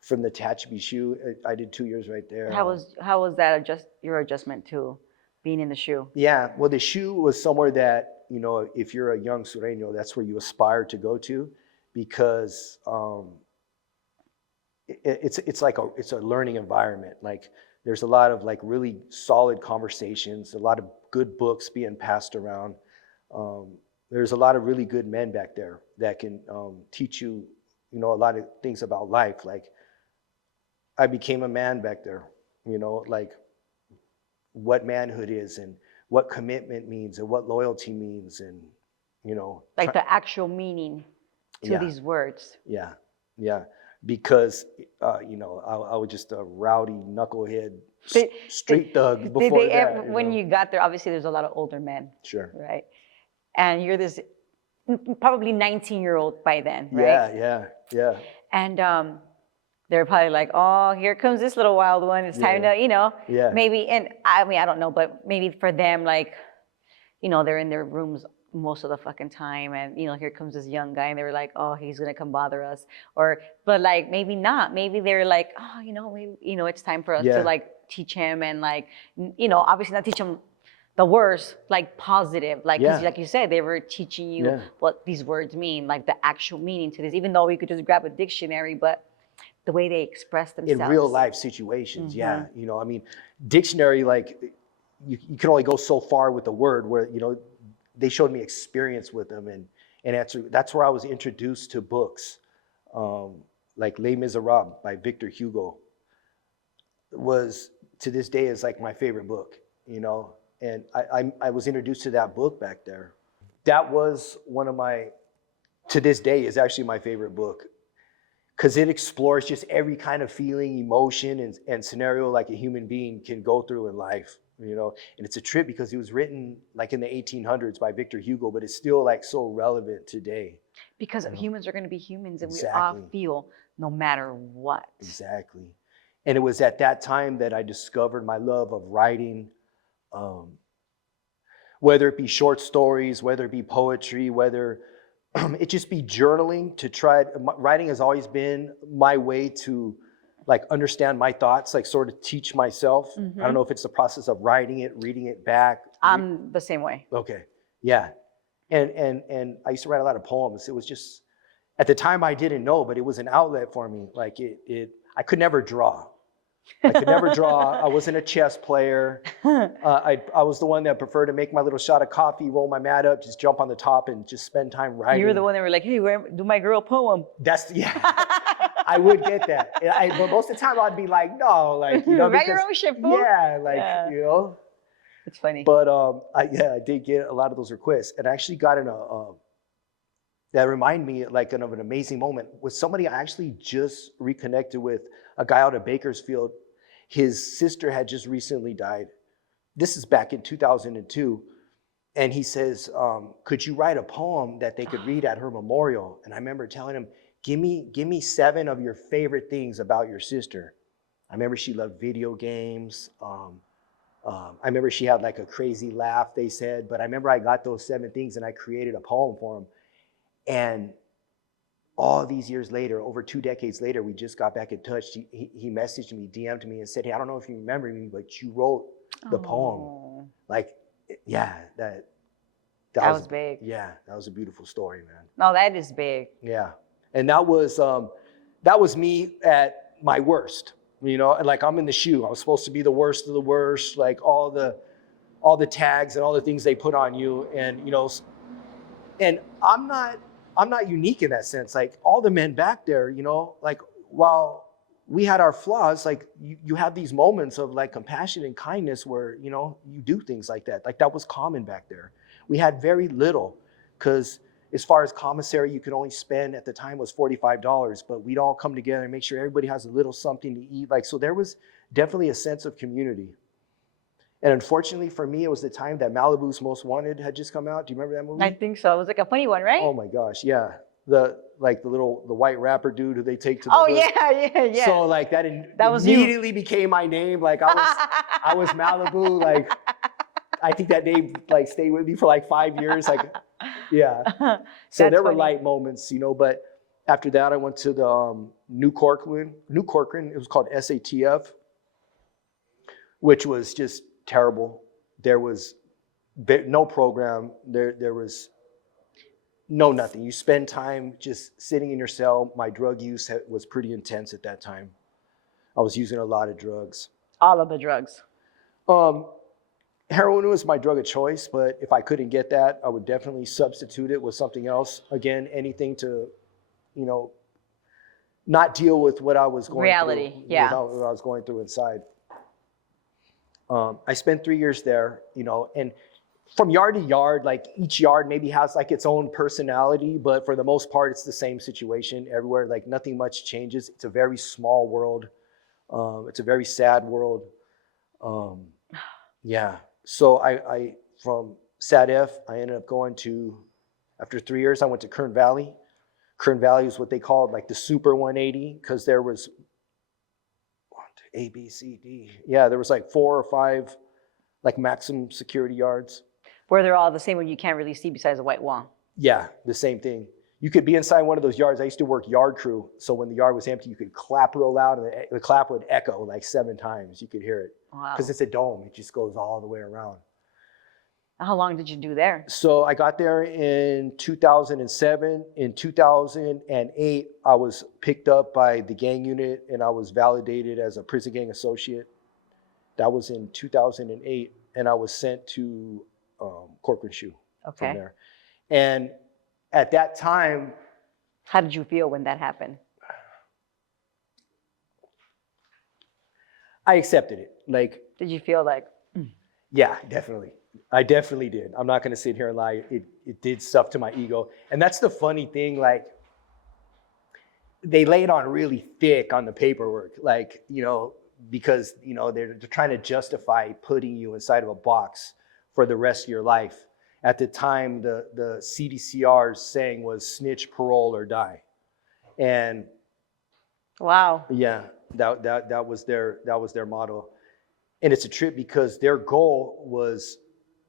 from the Tehachapi shoe. I did 2 years right there. How was that your adjustment to being in the shoe? Yeah, well, the shoe was somewhere that, if you're a young Sureño, that's where you aspire to go to, because it's a learning environment. Like, there's a lot of like really solid conversations, a lot of good books being passed around. There's a lot of really good men back there that can teach you, a lot of things about life. Like, I became a man back there, like what manhood is and what commitment means and what loyalty means, and like the actual meaning to these words. Yeah, because I was just a rowdy knucklehead street thug before that. When you got there, obviously there's a lot of older men. Sure. Right, and you're this probably 19-year-old by then, right? Yeah. And they're probably like, oh, here comes this little wild one. It's time to, maybe, and I mean, I don't know, but maybe for them, like, they're in their rooms most of the fucking time, and, here comes this young guy, and they were like, oh, he's going to come bother us. But like, maybe not. Maybe they're like, oh, maybe, it's time for us to like teach him, and like, obviously not teach him the words, like positive, like, 'cause like you said, they were teaching you what these words mean, like the actual meaning to this, even though we could just grab a dictionary, but the way they express themselves. In real life situations, I mean, dictionary, like, you can only go so far with the word, where, they showed me experience with them, and that's where I was introduced to books, like Les Miserables by Victor Hugo was, to this day, is like my favorite book, and I was introduced to that book back there. That was one of to this day, is actually my favorite book, because it explores just every kind of feeling, emotion, and scenario like a human being can go through in life, and it's a trip because it was written like in the 1800s by Victor Hugo, but it's still like so relevant today. Because humans are going to be humans, and we all feel no matter what. Exactly. And it was at that time that I discovered my love of writing, whether it be short stories, whether it be poetry, whether it just be journaling. Writing has always been my way to like understand my thoughts, like sort of teach myself. I don't know if it's the process of writing it, reading it back. I'm the same way. Okay, yeah. And I used to write a lot of poems. It was just, at the time I didn't know, but it was an outlet for me. Like I could never draw. I could never draw. I wasn't a chess player. I was the one that preferred to make my little shot of coffee, roll my mat up, just jump on the top, and just spend time writing. You were the one that were like, hey, do my girl poem. I would get that. But most of the time I'd be like, no, like, write your own shit, fool. Yeah, like, It's funny. But I did get a lot of those requests, and I actually got in that remind me like of an amazing moment with somebody I actually just reconnected with, a guy out of Bakersfield. His sister had just recently died. This is back in 2002. And he says, could you write a poem that they could read at her memorial? And I remember telling him, give me 7 of your favorite things about your sister. I remember she loved video games. I remember she had like a crazy laugh, they said. But I remember I got those 7 things and I created a poem for him. And all these years later, over 2 decades later, we just got back in touch. He messaged me, DM'd me, and said, hey, I don't know if you remember me, but you wrote the poem. Like, yeah, that was big. Yeah, that was a beautiful story, man. No, that is big. Yeah, and that was me at my worst. Like, I'm in the shoe. I was supposed to be the worst of the worst. Like all the tags and all the things they put on you, and and I'm not unique in that sense. Like, all the men back there, like, while we had our flaws, like you have these moments of like compassion and kindness where, you do things like that. Like, that was common back there. We had very little, because as far as commissary, you could only spend, at the time, was $45, but we'd all come together and make sure everybody has a little something to eat. Like, so there was definitely a sense of community. And unfortunately for me, it was the time that Malibu's Most Wanted had just come out. Do you remember that movie? I think so. It was like a funny one, right? Oh my gosh, yeah. The white rapper dude who they take to the hood. Yeah. So like that immediately became my name. Like, I was Malibu. Like, I think that name like stayed with me for like 5 years. Like, yeah. So there were light moments, but After that, I went to the New Corcoran. It was called SATF, which was just terrible. There was no program. There was no nothing. You spend time just sitting in your cell. My drug use was pretty intense at that time. I was using a lot of drugs. All of the drugs. Heroin was my drug of choice, but if I couldn't get that, I would definitely substitute it with something else. Again, anything to, not deal with what I was going Reality, through. yeah. What I was going through inside. I spent 3 years there, and from yard to yard, like each yard maybe has like its own personality, but for the most part, it's the same situation everywhere. Like nothing much changes. It's a very small world. It's a very sad world. Yeah. So I from SATF, I ended up going to, after 3 years, I went to Kern Valley. Kern Valley is what they called like the Super 180, because there was A, B, C, D. Yeah, there was like 4 or 5 like maximum security yards. Where they're all the same when you can't really see besides a white wall. Yeah, the same thing. You could be inside one of those yards. I used to work yard crew. So when the yard was empty, you could clap real loud and the clap would echo like 7 times. You could hear it. Wow. Because it's a dome. It just goes all the way around. How long did you do there? So I got there in 2007. In 2008, I was picked up by the gang unit and I was validated as a prison gang associate. That was in 2008. And I was sent to Corcoran from there. And at that time, how did you feel when that happened? I accepted it. Like, did you feel like? Yeah, definitely. I definitely did. I'm not going to sit here and lie. It did stuff to my ego. And that's the funny thing. Like, they laid on really thick on the paperwork, like, because, they're trying to justify putting you inside of a box for the rest of your life. At the time, the CDCR's saying was snitch, parole, or die. And wow. Yeah, that was their motto. And it's a trip because their goal was,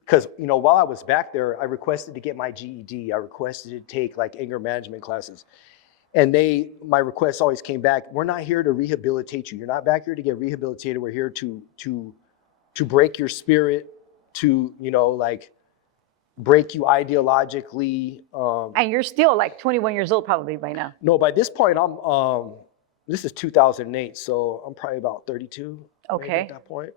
because while I was back there, I requested to get my GED. I requested to take like anger management classes. And my request always came back, we're not here to rehabilitate you. You're not back here to get rehabilitated. We're here to break your spirit, to, like, break you ideologically. And you're still like 21 years old probably by now. No, by this point, this is 2008, so I'm probably about 32. Okay. At that point,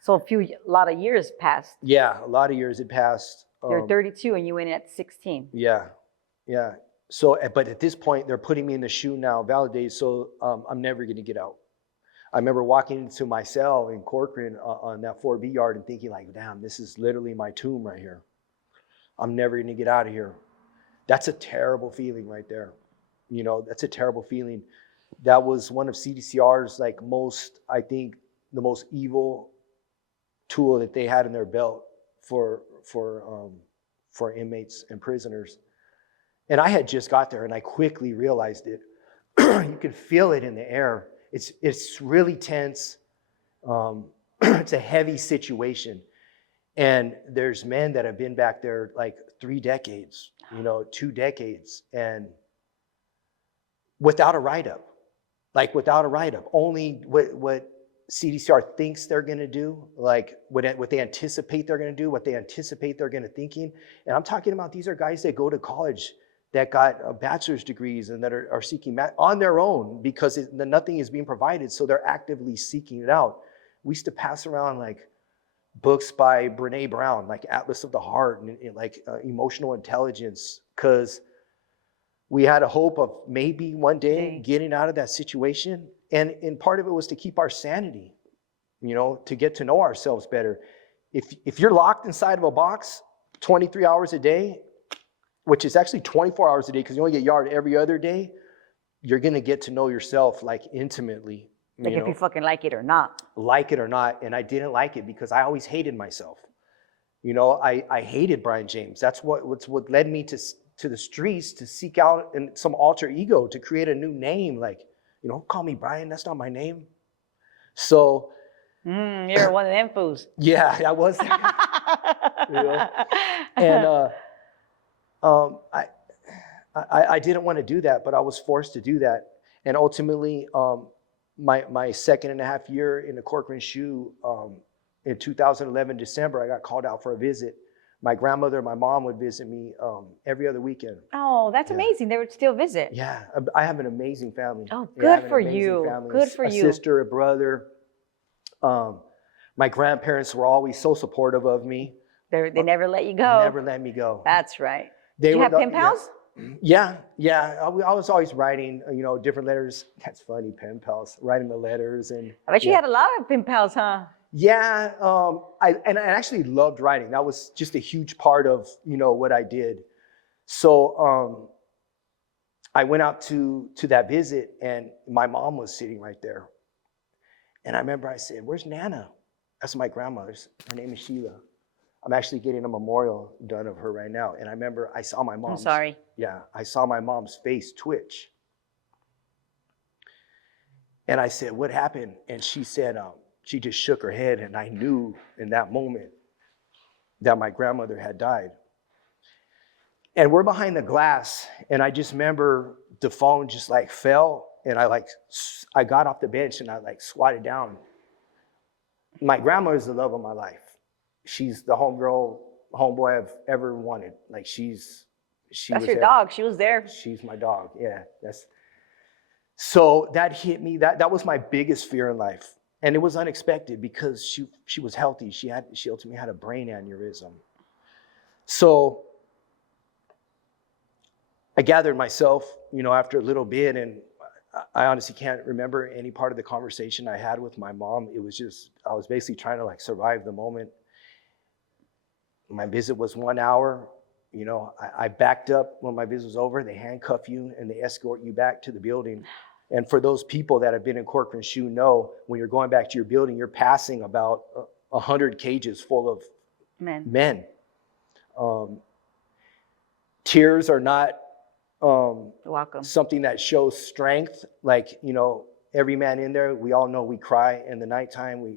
So a lot of years passed. Yeah, a lot of years had passed. You're 32 and you went in at 16. Yeah. So, but at this point, they're putting me in the SHU now, validated, so I'm never going to get out. I remember walking into my cell in Corcoran on that 4B yard and thinking like, damn, this is literally my tomb right here. I'm never going to get out of here. That's a terrible feeling right there. That's a terrible feeling. That was one of CDCR's like the most evil tool that they had in their belt for inmates and prisoners. And I had just got there and I quickly realized it. You could feel it in the air. It's really tense. It's a heavy situation. And there's men that have been back there like 3 decades, 2 decades, and without a write-up. Only what CDCR thinks they're going to do, like what they anticipate they're going to do, what they anticipate they're going to thinking. And I'm talking about these are guys that go to college that got bachelor's degrees and that are seeking on their own because nothing is being provided, so they're actively seeking it out. We used to pass around like books by Brene Brown, like Atlas of the Heart and like emotional intelligence, because we had a hope of maybe one day getting out of that situation. And part of it was to keep our sanity, to get to know ourselves better. If you're locked inside of a box 23 hours a day, which is actually 24 hours a day because you only get yard every other day, you're going to get to know yourself like intimately. Like if you fucking like it or not. Like it or not. And I didn't like it because I always hated myself. I hated Brian James. That's what led me to the streets to seek out some alter ego, to create a new name. Like, call me Brian, that's not my name. So. You're one of them fools. Yeah, I was. And I didn't want to do that, but I was forced to do that. And ultimately, my second and a half year in the Corcoran shoe, in 2011, December, I got called out for a visit. My grandmother and my mom would visit me every other weekend. Oh, that's Yeah. amazing. They would still visit. Yeah, I have an amazing family. Oh, Yeah, I have good an for amazing you. family. Good for a you. sister, a brother. My grandparents were always so supportive of me. They never let you go. Never let me go. That's right. They Do you were have pen pals? Yeah. I was always writing, different letters. That's funny, pen pals, writing the letters. And I bet you had a lot of pen pals, huh? yeah, I actually loved writing. That was just a huge part of, what I did. So I went out to that visit, and my mom was sitting right there. And I remember I said, "Where's Nana?" That's my grandmother's. Her name is Sheila. I'm actually getting a memorial done of her right now. And I remember I saw my mom's. I'm sorry. Yeah, I saw my mom's face twitch. And I said, "What happened?" And she said, she just shook her head. And I knew in that moment that my grandmother had died. And we're behind the glass. And I just remember the phone just like fell. And I got off the bench and I squatted down. My grandmother is the love of my life. She's the homeboy I've ever wanted. That's your dog. She was there. She's my dog. Yeah. So that hit me. That was my biggest fear in life. And it was unexpected because she was healthy. She ultimately had a brain aneurysm. So I gathered myself, after a little bit, and I honestly can't remember any part of the conversation I had with my mom. It was just, I was basically trying to survive the moment. My visit was 1 hour. I backed up when my visit was over. They handcuff you and they escort you back to the building. And for those people that have been in Corcoran shoe know, when you're going back to your building, you're passing about 100 cages full of men. Tears are not welcome. Something that shows strength. Every man in there, we all know we cry in the nighttime.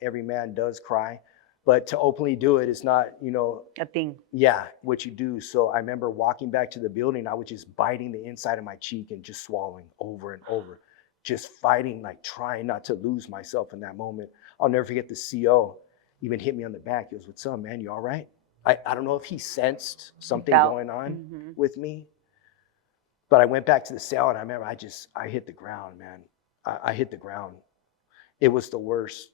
Every man does cry. But to openly do it is not, a thing. Yeah, what you do. So I remember walking back to the building, I was just biting the inside of my cheek and just swallowing over and over, just fighting, trying not to lose myself in that moment. I'll never forget the CO even hit me on the back. He goes, "What's up, man? You all right?" I don't know if he sensed something going on with me, but I went back to the cell and I remember I hit the ground, man. I hit the ground. It was the worst.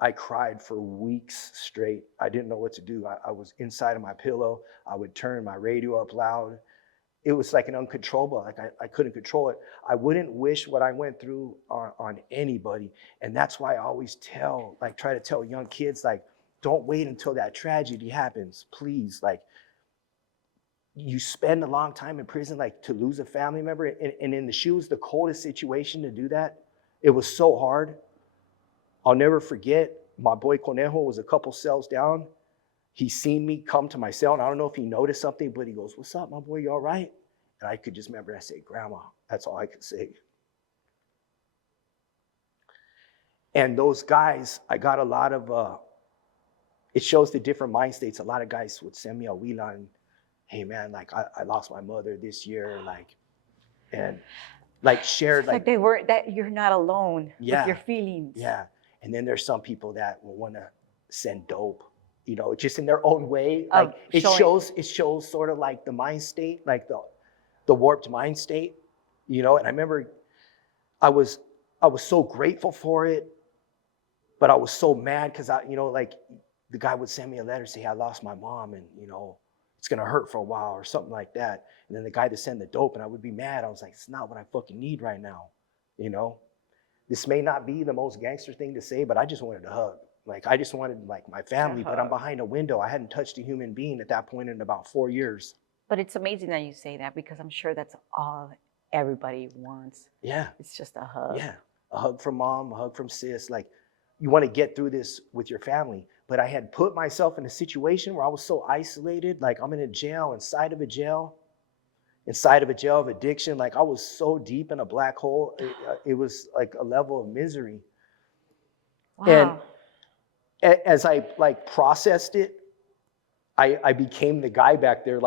I cried for weeks straight. I didn't know what to do. I was inside of my pillow. I would turn my radio up loud. It was like an uncontrollable, I couldn't control it. I wouldn't wish what I went through on anybody. And that's why I always try to tell young kids, don't wait until that tragedy happens, please. You spend a long time in prison, to lose a family member. And in the shoe was the coldest situation to do that. It was so hard. I'll never forget, my boy Conejo was a couple cells down. He seen me come to my cell, and I don't know if he noticed something, but he goes, "What's up, my boy, you all right?" And I could just remember, I said, "Grandma." That's all I could say. And those guys, I got a lot of, it shows the different mind states. A lot of guys would send me a huila and, "Hey man, I lost my mother this year," and shared that you're not alone with your feelings. Yeah. And then there's some people that will want to send dope, just in their own way. It shows sort of the mind state, the warped mind state, And I remember I was so grateful for it, but I was so mad because the guy would send me a letter, say, "I lost my mom, and it's gonna hurt for a while," or something like that. And then the guy that sent the dope, and I would be mad. I was like, "It's not what I fucking need right now," This may not be the most gangster thing to say, but I just wanted a hug. I just wanted my family, but I'm behind a window. I hadn't touched a human being at that point in about 4 years. But it's amazing that you say that, because I'm sure that's all everybody wants. Yeah. It's just a hug. Yeah. A hug from mom, a hug from sis. You want to get through this with your family. But I had put myself in a situation where I was so isolated. I'm in a jail, inside of a jail of addiction. I was so deep in a black hole. It was a level of misery. Wow. And as I processed it, I became the guy back there.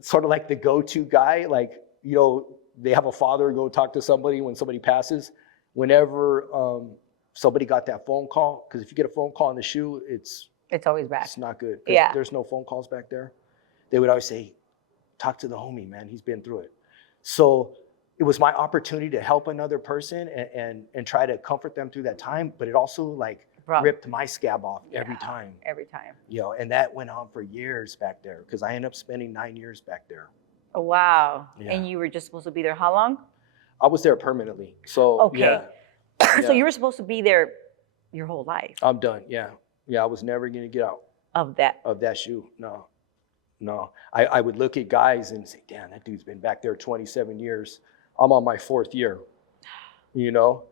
sort of like the go-to guy. Like, you know, they have a father go talk to somebody when somebody passes. Whenever somebody got that phone call, because if you get a phone call on the shoe, It's always bad. it's not good. Yeah. There's no phone calls back there. They would always say, talk to the homie, man. He's been through it. So it was my opportunity to help another person and try to comfort them through that time. But it also like ripped my scab off every time. Every time. You know, and that went on for years back there because I ended up spending 9 years back there. Oh, wow. Yeah. And you were just supposed to be there how long? I was there permanently. So Okay. Yeah. So you were supposed to be there your whole life. I'm done. Yeah. Yeah. I was never going to get out Of that shoe. No. I would look at guys and say, damn, that dude's been back there 27 years. I'm on my 4th year, you know?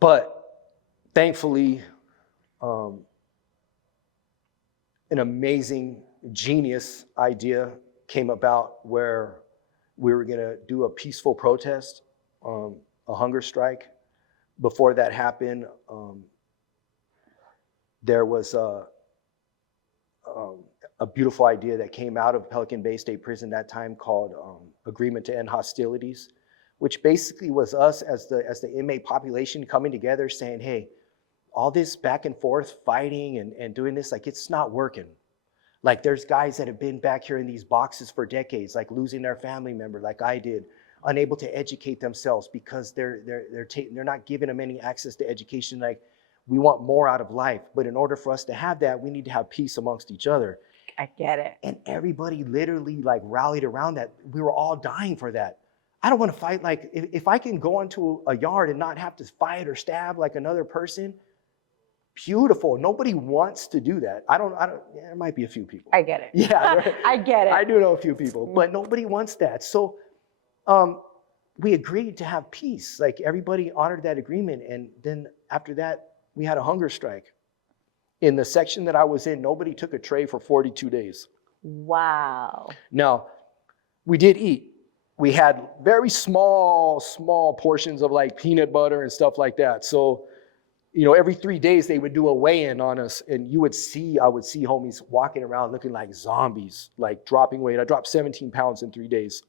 But thankfully, an amazing genius idea came about where we were going to do a peaceful protest, a hunger strike. Before that happened, there was a beautiful idea that came out of Pelican Bay State Prison that time called Agreement to End Hostilities, which basically was us as the inmate population coming together saying, hey, all this back and forth fighting and doing this, like it's not working. Like there's guys that have been back here in these boxes for decades, like losing their family member like I did, unable to educate themselves because they're not giving them any access to education. Like we want more out of life, but in order for us to have that, we need to have peace amongst each other. I get it. And everybody literally like rallied around that. We were all dying for that. I don't want to fight. Like if I can go into a yard and not have to fight or stab like another person, beautiful. Nobody wants to do that. I don't, there might be a few people. I get it. Yeah. I get it. I do know a few people, but nobody wants that. So we agreed to have peace. Like everybody honored that agreement. And then after that, we had a hunger strike. In the section that I was in, nobody took a tray for 42 days. Wow. Now, we did eat. We had very small portions of like peanut butter and stuff like that. So, you know, every 3 days they would do a weigh-in on us, and I would see homies walking around looking like zombies, like dropping weight. I dropped 17 pounds in 3 days.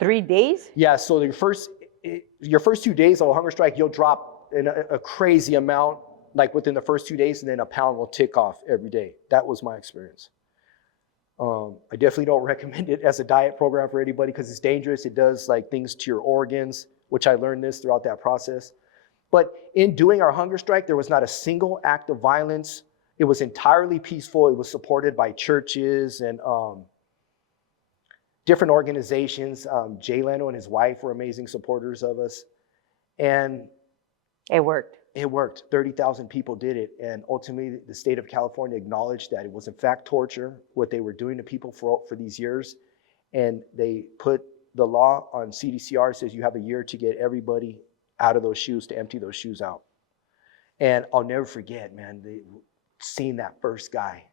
3 days? Yeah, so your first 2 days of a hunger strike, you'll drop a crazy amount, like within the first 2 days, and then a pound will tick off every day. That was my experience. I definitely don't recommend it as a diet program for anybody because it's dangerous. It does like things to your organs, which I learned this throughout that process. But in doing our hunger strike, there was not a single act of violence. It was entirely peaceful. It was supported by churches and different organizations. Jay Leno and his wife were amazing supporters of us. And it worked. It worked. 30,000 people did it. And ultimately, the state of California acknowledged that it was in fact torture, what they were doing to people for these years. And they put the law on CDCR, says you have a year to get everybody out of those shoes, to empty those shoes out. And I'll never forget, man, seeing that first guy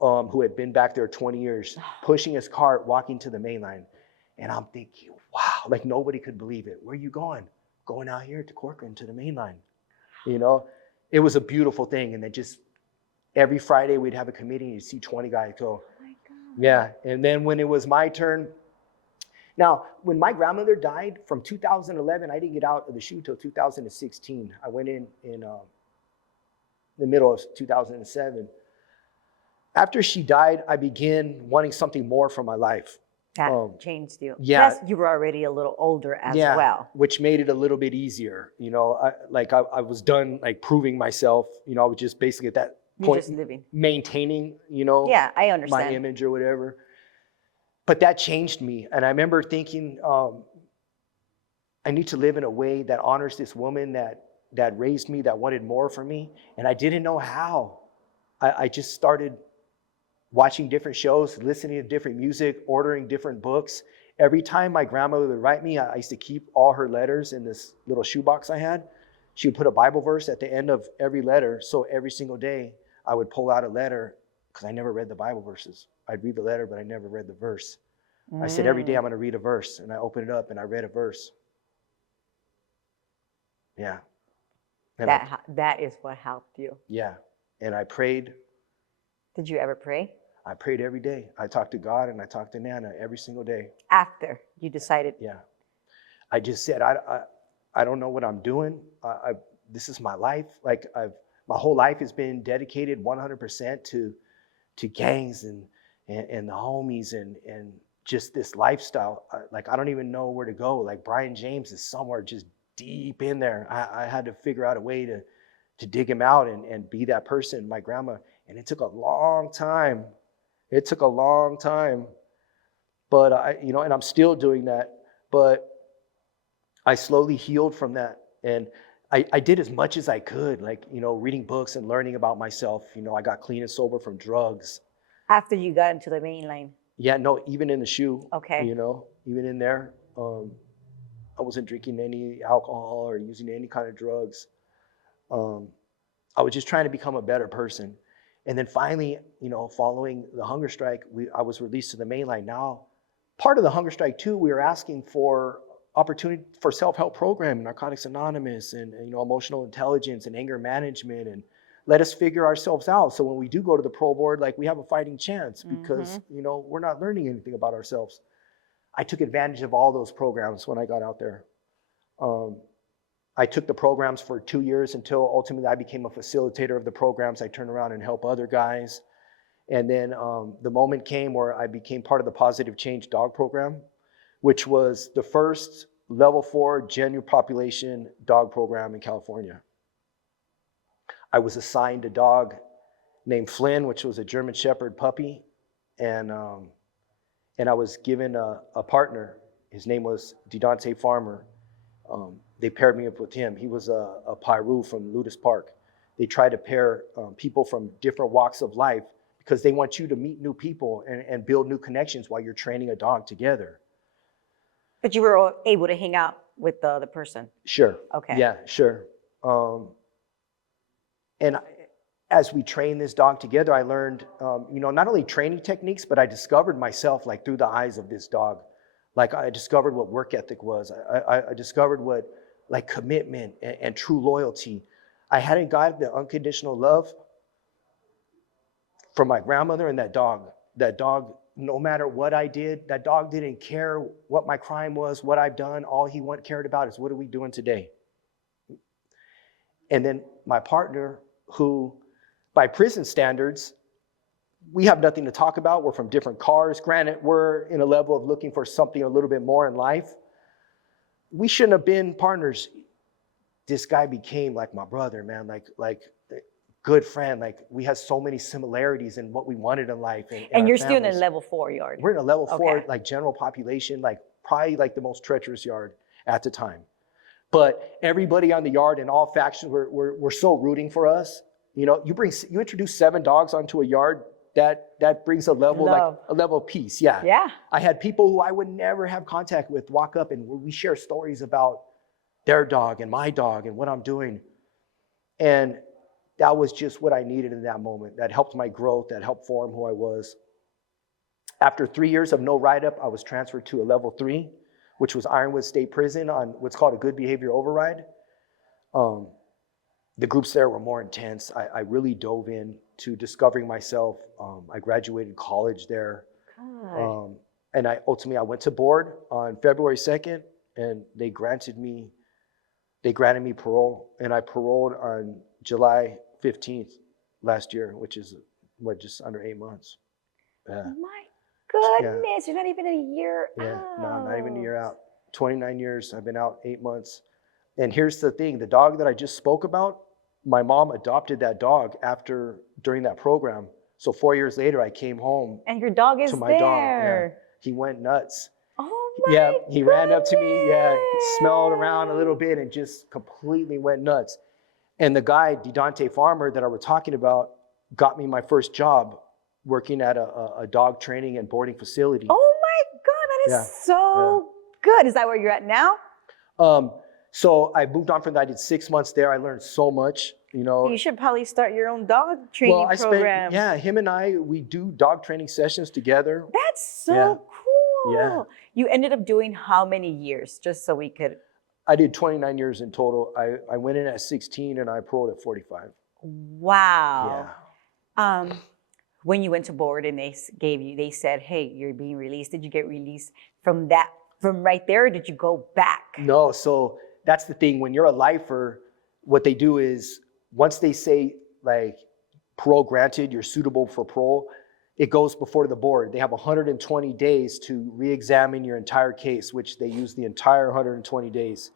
who had been back there 20 years, pushing his cart, walking to the main line. And I'm thinking, wow, like nobody could believe it. Where are you going? Going out here to Corcoran, to the main line. You know, it was a beautiful thing. And then just every Friday we'd have a committee and you'd see 20 guys go. Oh my God. Yeah. And then when it was my turn, now, when my grandmother died from 2011, I didn't get out of the shoe till 2016. I went in the middle of 2007. After she died, I began wanting something more from my life. That changed you. Yeah. Plus, you were already a little older as well. Which made it a little bit easier. You know, I was done like proving myself. You know, I was just basically at that point just living, maintaining, you know, yeah, I understand, my image or whatever. But that changed me. And I remember thinking, I need to live in a way that honors this woman that raised me, that wanted more for me. And I didn't know how. I just started watching different shows, listening to different music, ordering different books. Every time my grandmother would write me, I used to keep all her letters in this little shoebox I had. She would put a Bible verse at the end of every letter. So every single day I would pull out a letter because I never read the Bible verses. I'd read the letter, but I never read the verse. I said, every day I'm going to read a verse. And I opened it up and I read a verse. Yeah. And that is what helped you. Yeah. And I prayed. Did you ever pray? I prayed every day. I talked to God and I talked to Nana every single day. After you decided. Yeah. I just said, I don't know what I'm doing. This is my life. Like my whole life has been dedicated 100% to gangs and the homies and just this lifestyle. Like I don't even know where to go. Like Brian James is somewhere just deep in there. I had to figure out a way to dig him out and be that person, my grandma. And it took a long time. It took a long time. But and I'm still doing that. But I slowly healed from that. And I did as much as I could, like, reading books and learning about myself. I got clean and sober from drugs. After you got into the main line. Yeah, no, even in the shoe. Okay. Even in there. I wasn't drinking any alcohol or using any kind of drugs. I was just trying to become a better person. And then finally, following the hunger strike, I was released to the main line. Now, part of the hunger strike too, we were asking for opportunity for self-help program, Narcotics Anonymous, and emotional intelligence and anger management, and let us figure ourselves out. So when we do go to the pro board, like we have a fighting chance because we're not learning anything about ourselves. I took advantage of all those programs when I got out there. I took the programs for 2 years until ultimately I became a facilitator of the programs. I turned around and help other guys. And then the moment came where I became part of the Positive Change Dog Program, which was the first level 4 genuine population dog program in California. I was assigned a dog named Flynn, which was a German Shepherd puppy. And I was given a partner. His name was Didante Farmer. They paired me up with him. He was a Pyru from Ludus Park. They try to pair people from different walks of life because they want you to meet new people and build new connections while you're training a dog together. But you were able to hang out with the other person? Sure. Okay. Yeah, sure. As we trained this dog together, I learned, not only training techniques, but I discovered myself like through the eyes of this dog. Like I discovered what work ethic was. I discovered what like commitment and true loyalty. I hadn't got the unconditional love from my grandmother and that dog. That dog, no matter what I did, that dog didn't care what my crime was, what I've done. All he cared about is what are we doing today? And then my partner, who by prison standards, we have nothing to talk about. We're from different cars. Granted, we're in a level of looking for something a little bit more in life. We shouldn't have been partners. This guy became like my brother, man, like good friend. Like we had so many similarities in what we wanted in life. And you're still in a level 4 yard. We're in a level 4, like general population, like probably like the most treacherous yard at the time. But everybody on the yard and all factions were so rooting for us. You introduce 7 dogs onto a yard, that brings a level like a level of peace. Yeah. Yeah. I had people who I would never have contact with walk up and we share stories about their dog and my dog and what I'm doing. And that was just what I needed in that moment. That helped my growth, that helped form who I was. After 3 years of no write-up, I was transferred to a level 3, which was Ironwood State Prison on what's called a good behavior override. The groups there were more intense. I really dove in to discovering myself. I graduated college there. And I went to board on February 2nd, and they granted me parole, and I paroled on July 15th last year, which is just under 8 months. Yeah. My goodness, yeah. You're not even a year out. Yeah, no, not even a year out. 29 years, I've been out 8 months. And here's the thing, the dog that I just spoke about, my mom adopted that dog during that program. So 4 years later, I came home. And your dog is to my there. Dog. Yeah. He went nuts. Oh my Yeah, he ran up to me. Yeah, goodness. he smelled around a little bit and just completely went nuts. And the guy, Didante Farmer, that I was talking about, got me my first job working at a dog training and boarding facility. Oh my God, that is so good. Is that where you're at now? So I moved on from that. I did 6 months there. I learned so much, You should probably start your own dog training program. Him and we do dog training sessions together. That's so cool. Yeah. You ended up doing how many years, just so we could? I did 29 years in total. I went in at 16 and I paroled at 45. Wow. Yeah. when you went to board and they said, hey, you're being released, did you get released from right there, or did you go back? No, so that's the thing. When you're a lifer, what they do is once they say like parole granted, you're suitable for parole, it goes before the board. They have 120 days to re-examine your entire case, which they use the entire 120 days.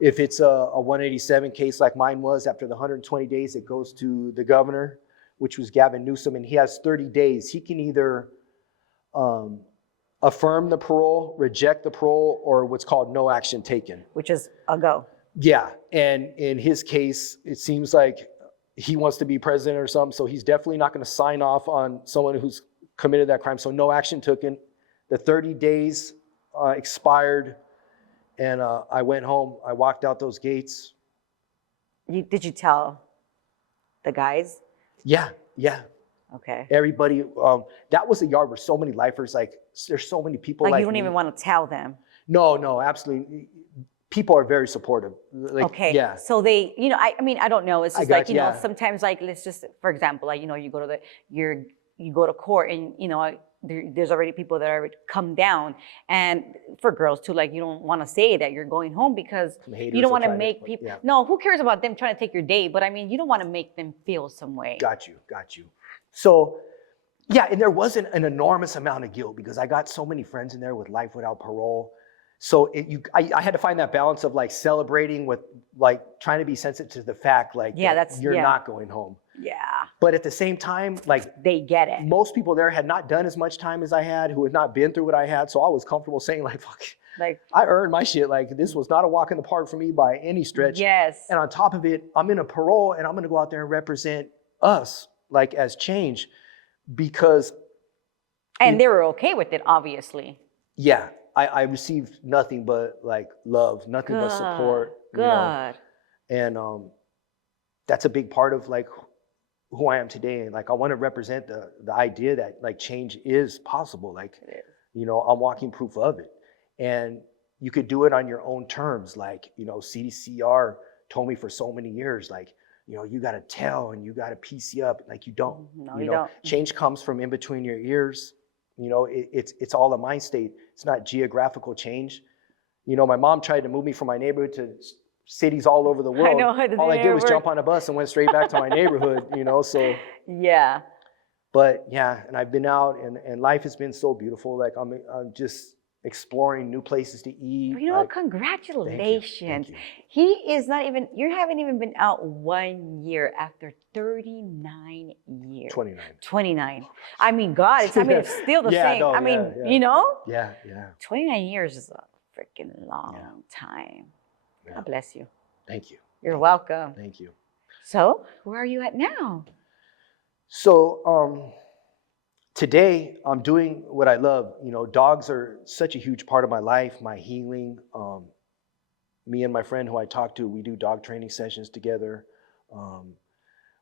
If it's a 187 case like mine was, after the 120 days, it goes to the governor, which was Gavin Newsom, and he has 30 days. He can either affirm the parole, reject the parole, or what's called no action taken. Which is a go. Yeah, and in his case, it seems like he wants to be president or something, so he's definitely not going to sign off on someone who's committed that crime. So no action taken. The 30 days expired, and I went home. I walked out those gates. Did you tell the guys? Yeah. Okay. Everybody, that was a yard where so many lifers, like there's so many people like you don't me. even want to tell them. No, absolutely. People are very supportive. Like, okay. Yeah. So they, I mean, I don't know. It's just like, yeah. sometimes like, let's just, for example, like, you go to you go to court and, there's already people that are come down, and for girls too, like you don't want to say that you're going home because you don't want to make people, no, who cares about them trying to take your day? But I mean, you don't want to make them feel some way. Got you. So yeah, and there wasn't an enormous amount of guilt because I got so many friends in there with life without parole. So I had to find that balance of like celebrating with like trying to be sensitive to the fact like you're not going home. Yeah. But at the same time, like they get it. Most people there had not done as much time as I had, who had not been through what I had. So I was comfortable saying like, fuck, like I earned my shit. Like this was not a walk in the park for me by any stretch. Yes. And on top of it, I'm in a parole and I'm going to go out there and represent us like as change because. And they were okay with it, obviously. Yeah. I received nothing but like love, nothing but support. Good. And that's a big part of like who I am today. And like I want to represent the idea that like change is possible. Like, I'm walking proof of it. And you could do it on your own terms. Like, CDCR told me for so many years, like, you got to tell and you got to piece you up. Like you don't. No, you don't. Change comes from in between your ears. It's all a mind state. It's not geographical change. My mom tried to move me from my neighborhood to cities all over the world. I know. All I did was jump on a bus and went straight back to my neighborhood, so. Yeah. But yeah, and I've been out and life has been so beautiful. Like I'm just exploring new places to eat. Congratulations. Thank you. He is not even, you haven't even been out 1 year after 39 years. 29. I mean, God, it's still the same. No, Yeah. 29 years is a freaking long time. Yeah. God bless you. Thank you. You're welcome. Thank you. So, where are you at now? So, today I'm doing what I love. Dogs are such a huge part of my life, my healing. Me and my friend who I talk to, we do dog training sessions together.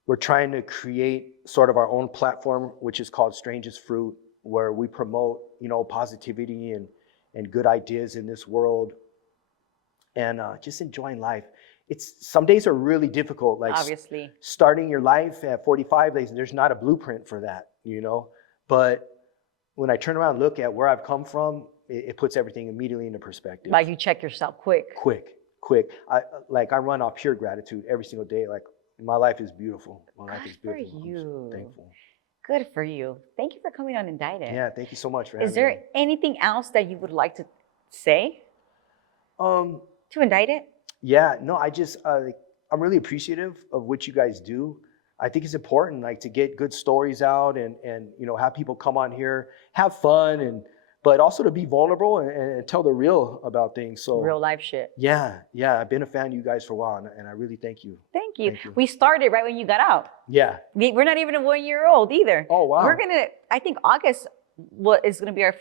We're trying to create sort of our own platform, which is called Strangest Fruit, where we promote, positivity and good ideas in this world, and just enjoying life. Some days are really difficult, like obviously starting your life at 45 days, there's not a blueprint for that, but when I turn around and look at where I've come from, it puts everything immediately into perspective. Like you check yourself quick. I run off pure gratitude every single day. Like my life is beautiful. My life is beautiful. Good for you. I'm so thankful. Good for you. Thank you for coming on Indicted. Yeah, thank you so much for having me. Is there anything else that you would like to say? To Indicted? Yeah, no, I'm really appreciative of what you guys do. I think it's important, like, to get good stories out and have people come on here, have fun, but also to be vulnerable and tell the real about things. So real life shit. Yeah, I've been a fan of you guys for a while, and I really thank you. Thank you. We started right when you got out. Yeah. We're not even 1 year old either. Oh wow. I think August is gonna be our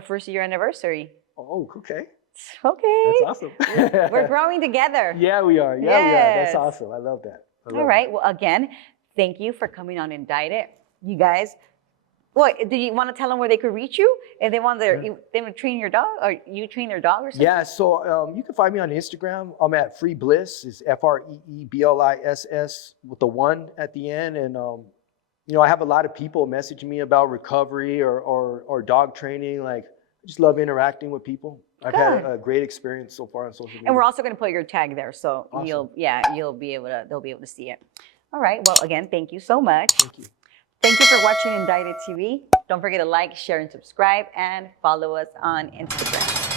first year anniversary. Oh, okay. Okay. That's awesome. We're growing together. Yeah, we are. Yeah, we are. That's awesome. I love that. All right. Well, again, thank you for coming on Indicted. You guys, do you want to tell them where they could reach you? If they want them to train your dog, or you train their dog or something? Yeah, so you can find me on Instagram. I'm at Free Bliss. It's FreeBliss with the 1 at the end. And you know, I have a lot of people messaging me about recovery or dog training. Like, I just love interacting with people. I've had a great experience so far on social media. And we're also going to put your tag there, so Awesome. you'll be able to, they'll be able to see it. All right. Well, again, thank you so much. Thank you. Thank you for watching Indicted TV. Don't forget to like, share, and subscribe, and follow us on Instagram.